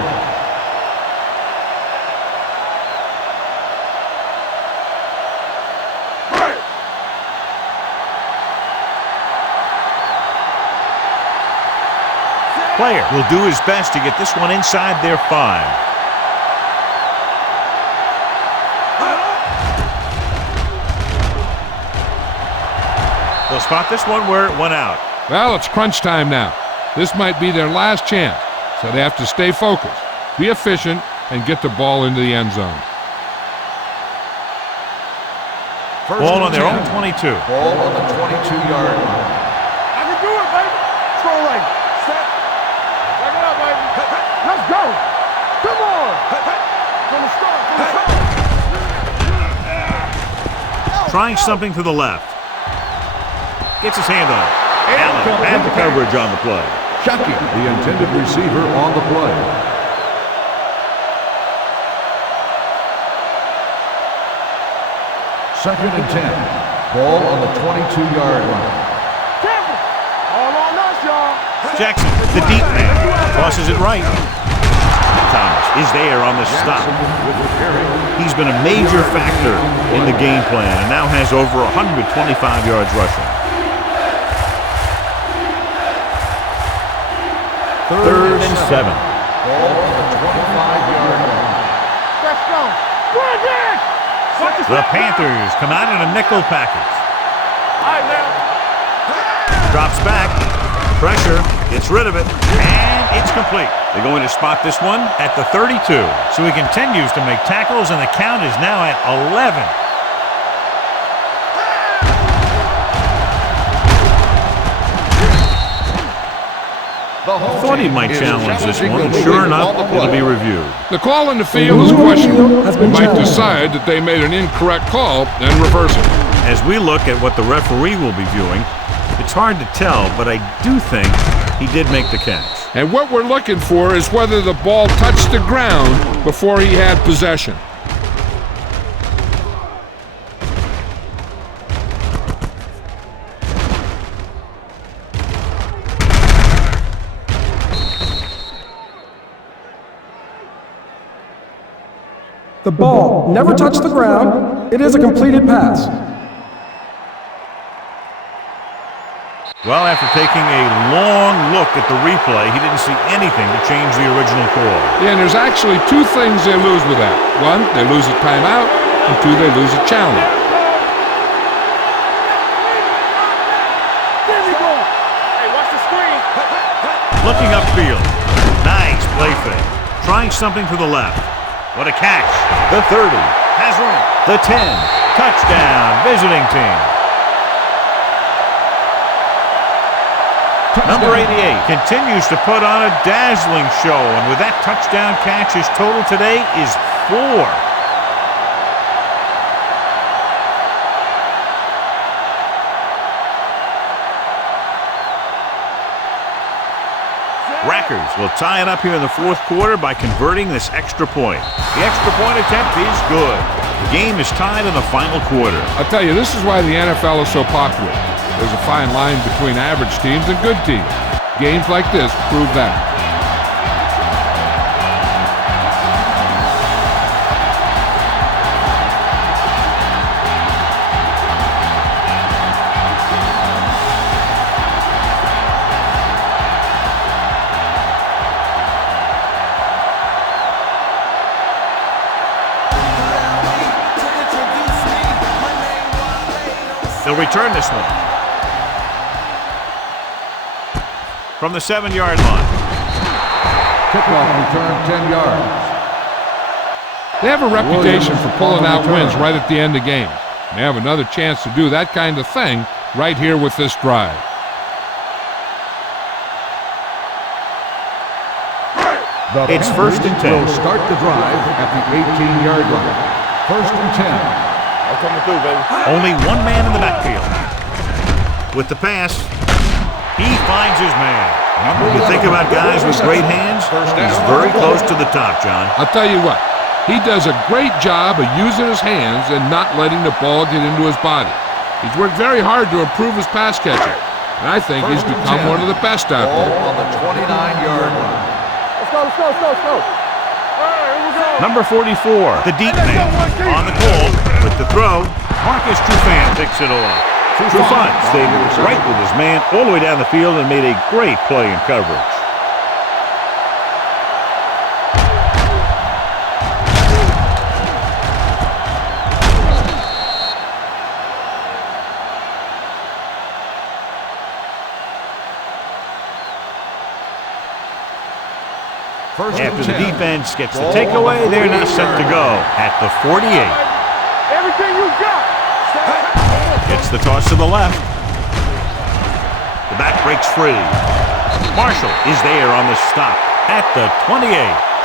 Player will do his best to get this one inside their 5. They'll spot this one where it went out. Well, it's crunch time now. This might be their last chance, so they have to stay focused, be efficient, and get the ball into the end zone. Ball on their own 22. Ball on the 22-yard line. I can do it, baby. Throw right. Set. Back it up, baby. Let's go. Come on. From the start. Trying something to the left. Gets his hand on it. Allen had the coverage on the play. Chucky, the intended receiver on the play. Second and 10. Ball on the 22-yard line. Careful. All on us, y'all. Jackson, the deep man, tosses it right. Thomas is there on the stop. He's been a major factor in the game plan and now has over 125 yards rushing. Third and 7. Ball on the 25-yard line. Let's go. Run, Jack. The Panthers come out in a nickel package. All right, now. Drops back. Pressure. Gets rid of it. And it's complete. They're going to spot this one at the 32. So he continues to make tackles, and the count is now at 11. I thought he might challenge this one, and sure enough, it'll be reviewed. The call in the field is questionable. They might decide that they made an incorrect call and reverse it. As we look at what the referee will be viewing, it's hard to tell, but I do think he did make the catch. And what we're looking for is whether the ball touched the ground before he had possession. The ball never touched the ground. It is a completed pass. Well, after taking a long look at the replay, he didn't see anything to change the original call. Yeah, and there's actually two things they lose with that. One, they lose a timeout, and two, they lose a challenge. Hey, watch the screen. Looking upfield. Nice play fake. Trying something to the left. What a catch. The 30 has room. The 10. Touchdown, visiting team. Number 88 continues to put on a dazzling show, and with that touchdown catch, his total today is 4. Rackers will tie it up here in the fourth quarter by converting this extra point. The extra point attempt is good. The game is tied in the final quarter. I'll tell you, this is why the NFL is so popular. There's a fine line between average teams and good teams. Games like this prove that. They'll return this one. From the 7-yard line. Kickoff return 10 yards. They have a reputation for pulling out wins right at the end of games. They have another chance to do that kind of thing right here with this drive. It's first and 10. Will start the drive at the 18-yard line. First and 10. I'm coming through, baby. Only one man in the backfield. With the pass, he finds his man. You think about guys with great hands, he's very close to the top, John. I'll tell you what, he does a great job of using his hands and not letting the ball get into his body. He's worked very hard to improve his pass catching, and I think he's become one of the best out Ball there. on the 29-yard line. Let's go. All right, here we go. Number 44, the deep man. On the call, with the throw, Marcus Trufant picks it off. Trufant stayed right with his man all the way down the field and made a great play in coverage. After the defense gets the takeaway, they're now set to go at the 48. Everything you got. Gets the toss to the left. The back breaks free. Marshall is there on the stop at the 28.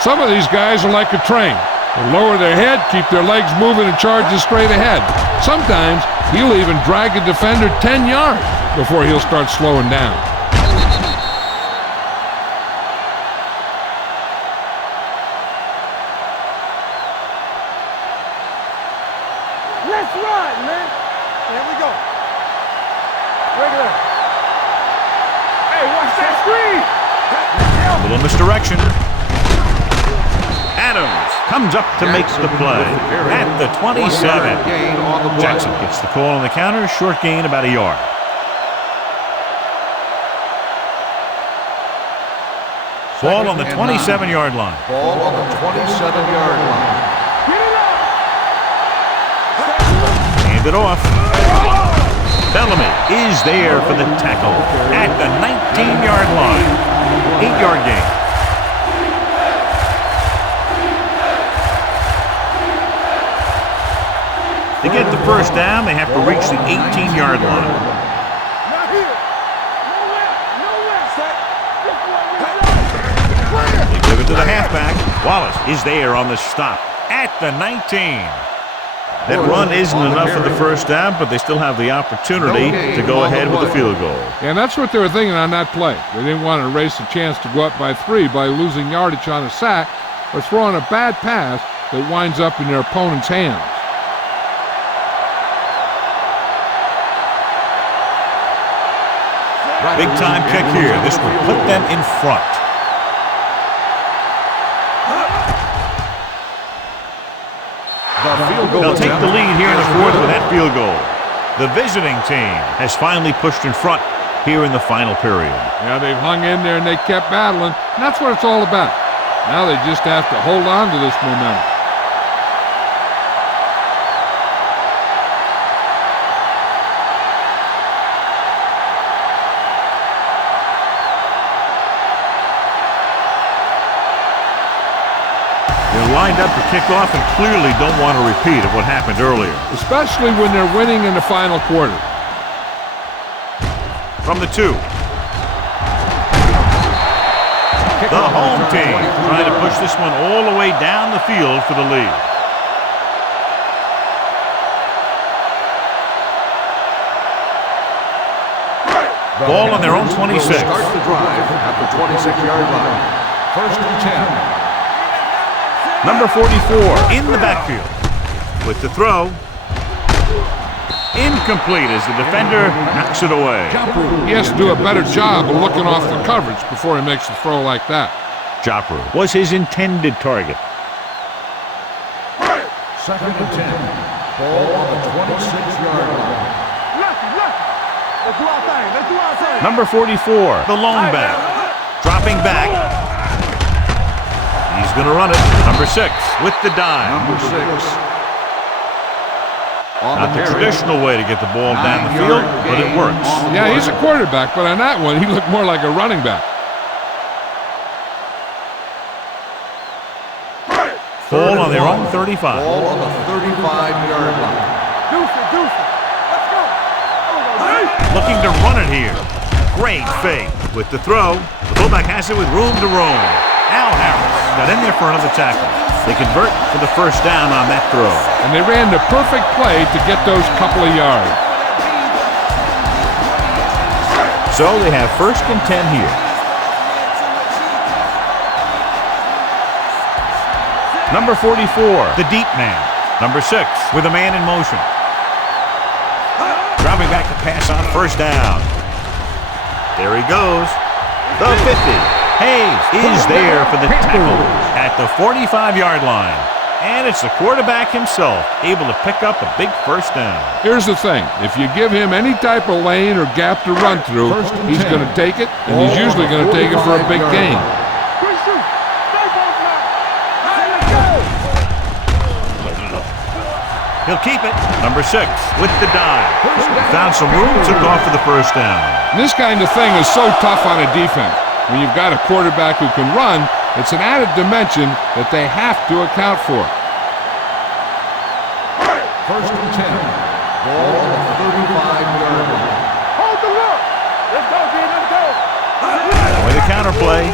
Some of these guys are like a train. They lower their head, keep their legs moving, and charges straight ahead. Sometimes he'll even drag a defender 10 yards before he'll start slowing down. Let's run, man. Here we go. Regular. Hey, watch that screen. A little misdirection. Adams comes up to make the play at the 27. Gain on the play. Jackson gets the call on the counter. Short gain, about a yard. Ball on the 27-yard line. Ball on the 27-yard line. Get it up. Hand it off. Bellamy is there for the tackle at the 19-yard line. 8-yard gain. To get the first down, they have to reach the 18-yard line. Not here. Nowhere. Set. This one. Clear. They give it to the halfback. Wallace is there on the stop at the 19. That run isn't enough for the first down, but they still have the opportunity to go ahead with the field goal. And that's what they were thinking on that play. They didn't want to erase the chance to go up by 3 by losing yardage on a sack or throwing a bad pass that winds up in their opponent's hands. Big time kick here. This will put them in front. field goal They'll take attempt. the lead here in the fourth with that field goal. The visiting team has finally pushed in front here in the final period. Yeah, they've hung in there and they kept battling. And that's what it's all about. Now they just have to hold on to this momentum. They're lined up to kick off and clearly don't want a repeat of what happened earlier. Especially when they're winning in the final quarter. From the 2. The home team trying to push this one all the way down the field for the lead. Ball on their own 26. Start the drive at the 26-yard line. First and 10. Number 44 in the backfield with the throw. Incomplete as the defender knocks it away. He has to do a better job of looking off the coverage before he makes a throw like that. Jopper was his intended target. Second and 10. Ball on the 26-yard line. Let's do our thing. Let's do our thing. Number 44, the lone back, dropping back. He's going to run it. Number 6 with the dive. Number 6. Not the traditional way to get the ball down the field, but it works. Yeah, he's a quarterback, but on that one, he looked more like a running back. Ball on their own 35. Ball on the 35-yard line. Deuce it. Let's go. Looking to run it here. Great fake with the throw. The fullback has it with room to roam. Al Harris got in there for another tackle. They convert for the first down on that throw. And they ran the perfect play to get those couple of yards. So they have first and 10 here. Number 44, the deep man. Number 6 with a man in motion. Dropping back to pass on first down. There he goes. The 50. Hayes is there for the tackle at the 45-yard line. And it's the quarterback himself able to pick up a big first down. Here's the thing. If you give him any type of lane or gap to run through, he's going to take it, and he's usually going to take it for a big gain. He'll keep it. Number 6 with the dive. Found some room, took off for the first down. And this kind of thing is so tough on a defense. When you've got a quarterback who can run, it's an added dimension that they have to account for. First and 10. Ball on the 35-yard line. Hold the look. Let's go, dude. Let's go. With a counter play.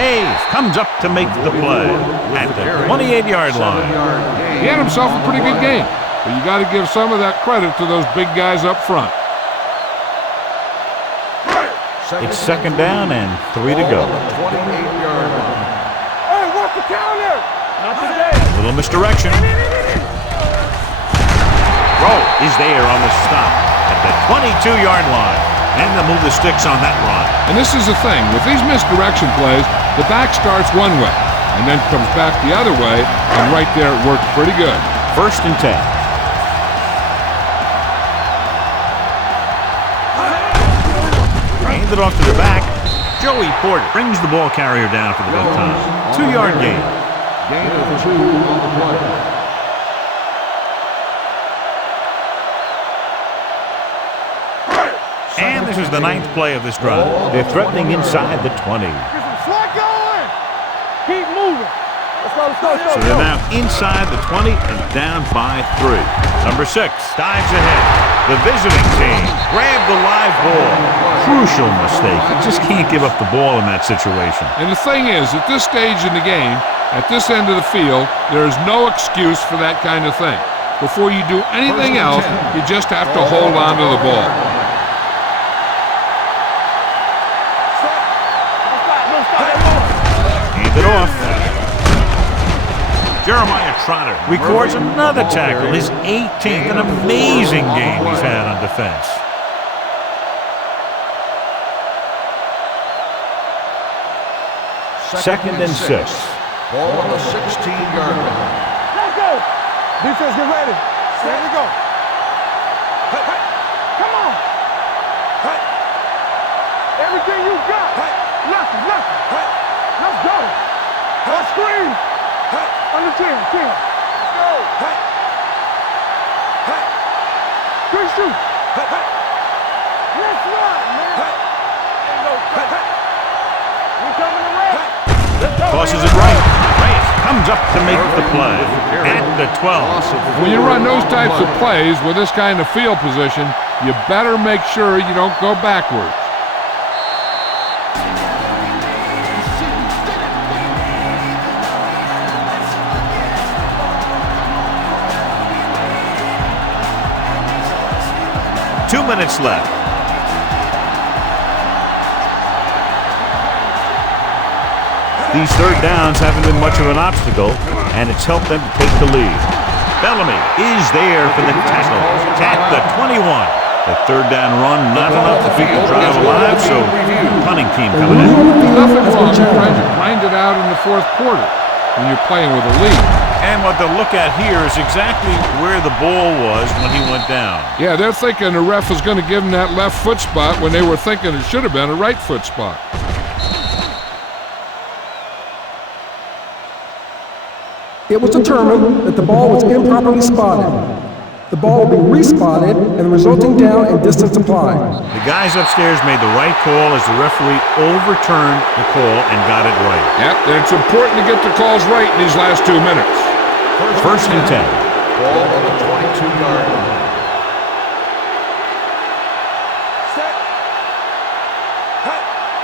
Hayes comes up to make the play at the 28-yard line. He had himself a pretty good game, but you got to give some of that credit to those big guys up front. It's second down and 3 to go. 28-yard line. Hey, what's the counter? Not today. Little misdirection. Rowe is there on the stop at the 22-yard line. And they'll move the sticks on that run. And this is the thing. With these misdirection plays, the back starts one way and then comes back the other way, and right there it worked pretty good. First and 10. Hand it off to the back. Joey Porter brings the ball carrier down for the fifth time. 2-yard gain. Gain of 2 on the play. And this is the 9th play of this drive. They're threatening inside the 20. Get some slack going. Keep moving. Let's go. So they're now inside the 20 and down by 3. Number 6 dives ahead. The visiting team grab the live ball. Crucial mistake. You just can't give up the ball in that situation. And the thing is, at this stage in the game, at this end of the field, there is no excuse for that kind of thing. Before you do anything else, you just have to hold on to the ball. Hand it off. Jeremiah Trotter records another tackle, his 18th, an amazing game he's had on defense. Second and 6. Ball on the 16-yard line. Let's go. Defense, get ready. Here we go. Come on. Everything you got. Nothing. Let's go. Let's screen. Under 10. Let's go. Good shoot. Let's run, man. Ain't no cut. We coming to red. Tosses it right. Reyes comes up to make the play at the 12. When you run those types of plays with this kind of field position, you better make sure you don't go backwards. Two minutes left. These third downs haven't been much of an obstacle, and it's helped them to take the lead. Bellamy is there for the tackle at the 21. The third down run, not enough to keep the drive alive, so punting team coming in. Nothing wrong with trying to grind it out in the fourth quarter when you're playing with a lead. And what they'll look at here is exactly where the ball was when he went down. Yeah, they're thinking the ref is going to give them that left foot spot when they were thinking it should have been a right foot spot. It was determined that the ball was improperly spotted. The ball will be respotted and the resulting down and distance applied. The guys upstairs made the right call as the referee overturned the call and got it right. Yep, and it's important to get the calls right in these last 2 minutes. First and 10. Ball on the 22-yard line.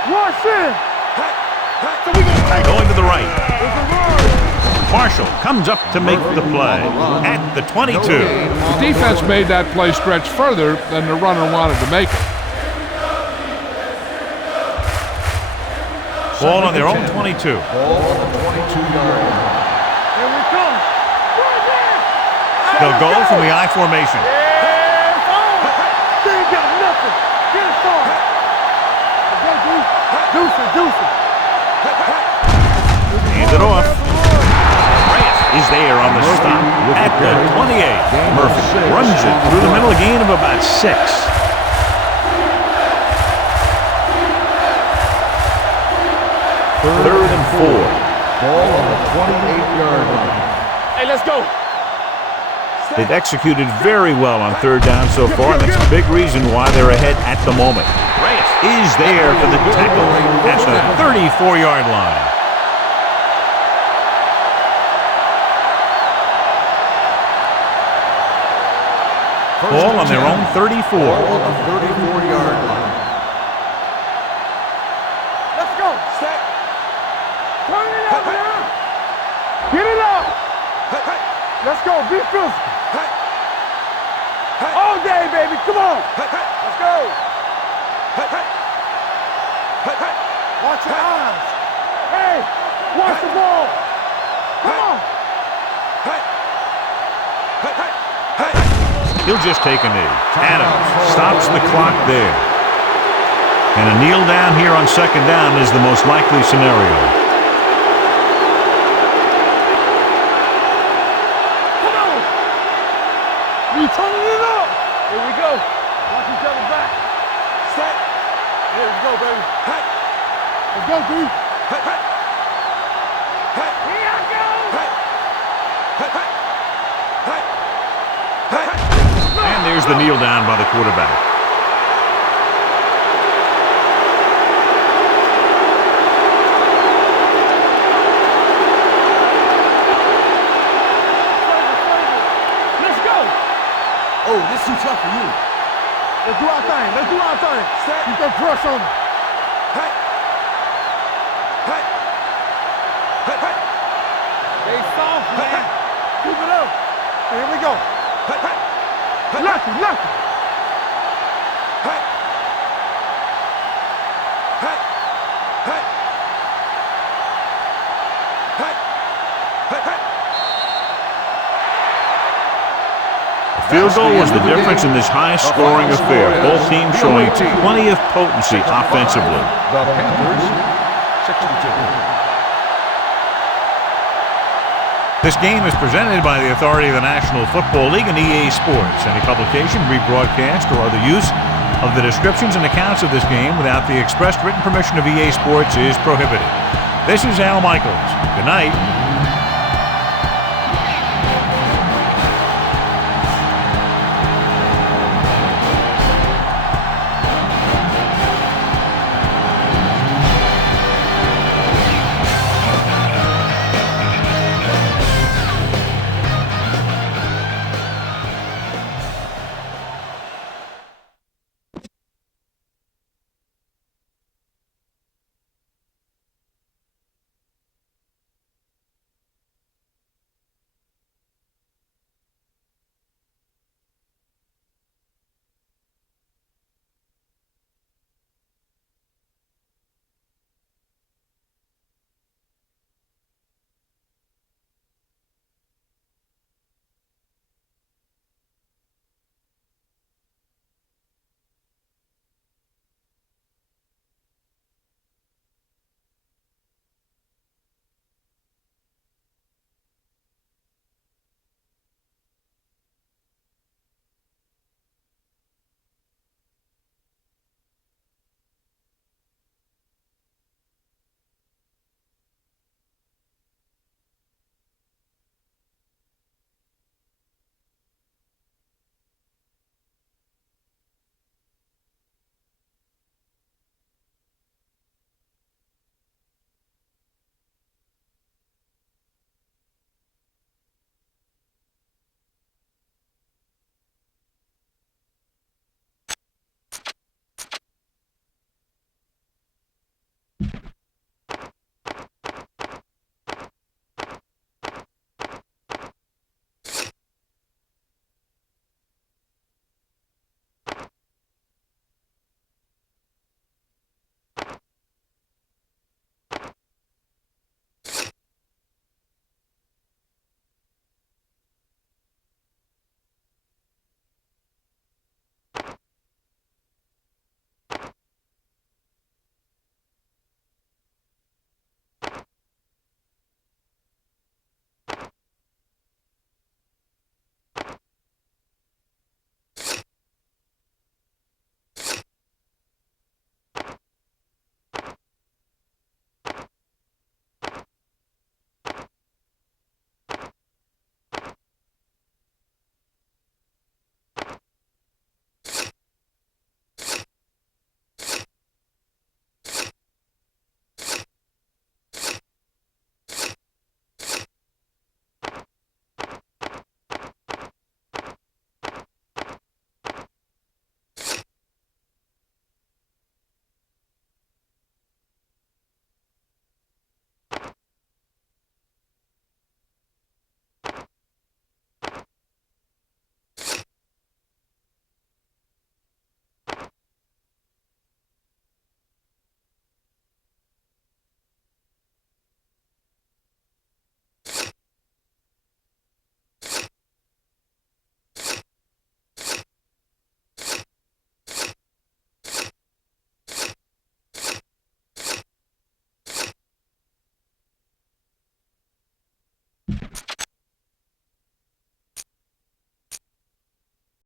Rush in. So we can take Going to the right. It's a run. Marshall comes up to make the play at the 22. The defense made that play stretch further than the runner wanted to make it. Ball on their own 22. Ball on the 22-yard line. Here we come. They'll go from the I formation. It's on. They ain't got nothing. Get it started. Deuce it. Hand it off. Reyes is there on the stop at the 28. Murphy runs it through the middle, a gain of about 6. Third and 4. Ball on the 28-yard line. Hey, let's go. They've executed very well on third down so far, and that's a big reason why they're ahead at the moment. Reyes is there for the tackle at the 34-yard line. Ball on their own 34. Ball on the 34-yard line. Let's go. Set. Turn it up now. Get it up. Let's go. Be physical. All day, baby. Come on. Let's go. Watch your eyes. Hey, watch the ball. Come on. He'll just take a knee. Adams stops the clock there. And a kneel down here on second down is the most likely scenario. Come on. We turning it up. Here we go. Watch each other back. Set. Here we go, baby. Let's go, dude. Here I go. And there's the kneel down by the quarterback. Let's go. Oh, this is too tough for you. Let's do our thing. Keep that pressure on them. Stay soft, man. Keep it up. Here we go. Lucky. The field goal was the difference in this high-scoring affair. Both teams showing plenty of potency offensively. The Panthers, 62. This game is presented by the authority of the National Football League and EA Sports. Any publication, rebroadcast, or other use of the descriptions and accounts of this game without the expressed written permission of EA Sports is prohibited. This is Al Michaels. Good night.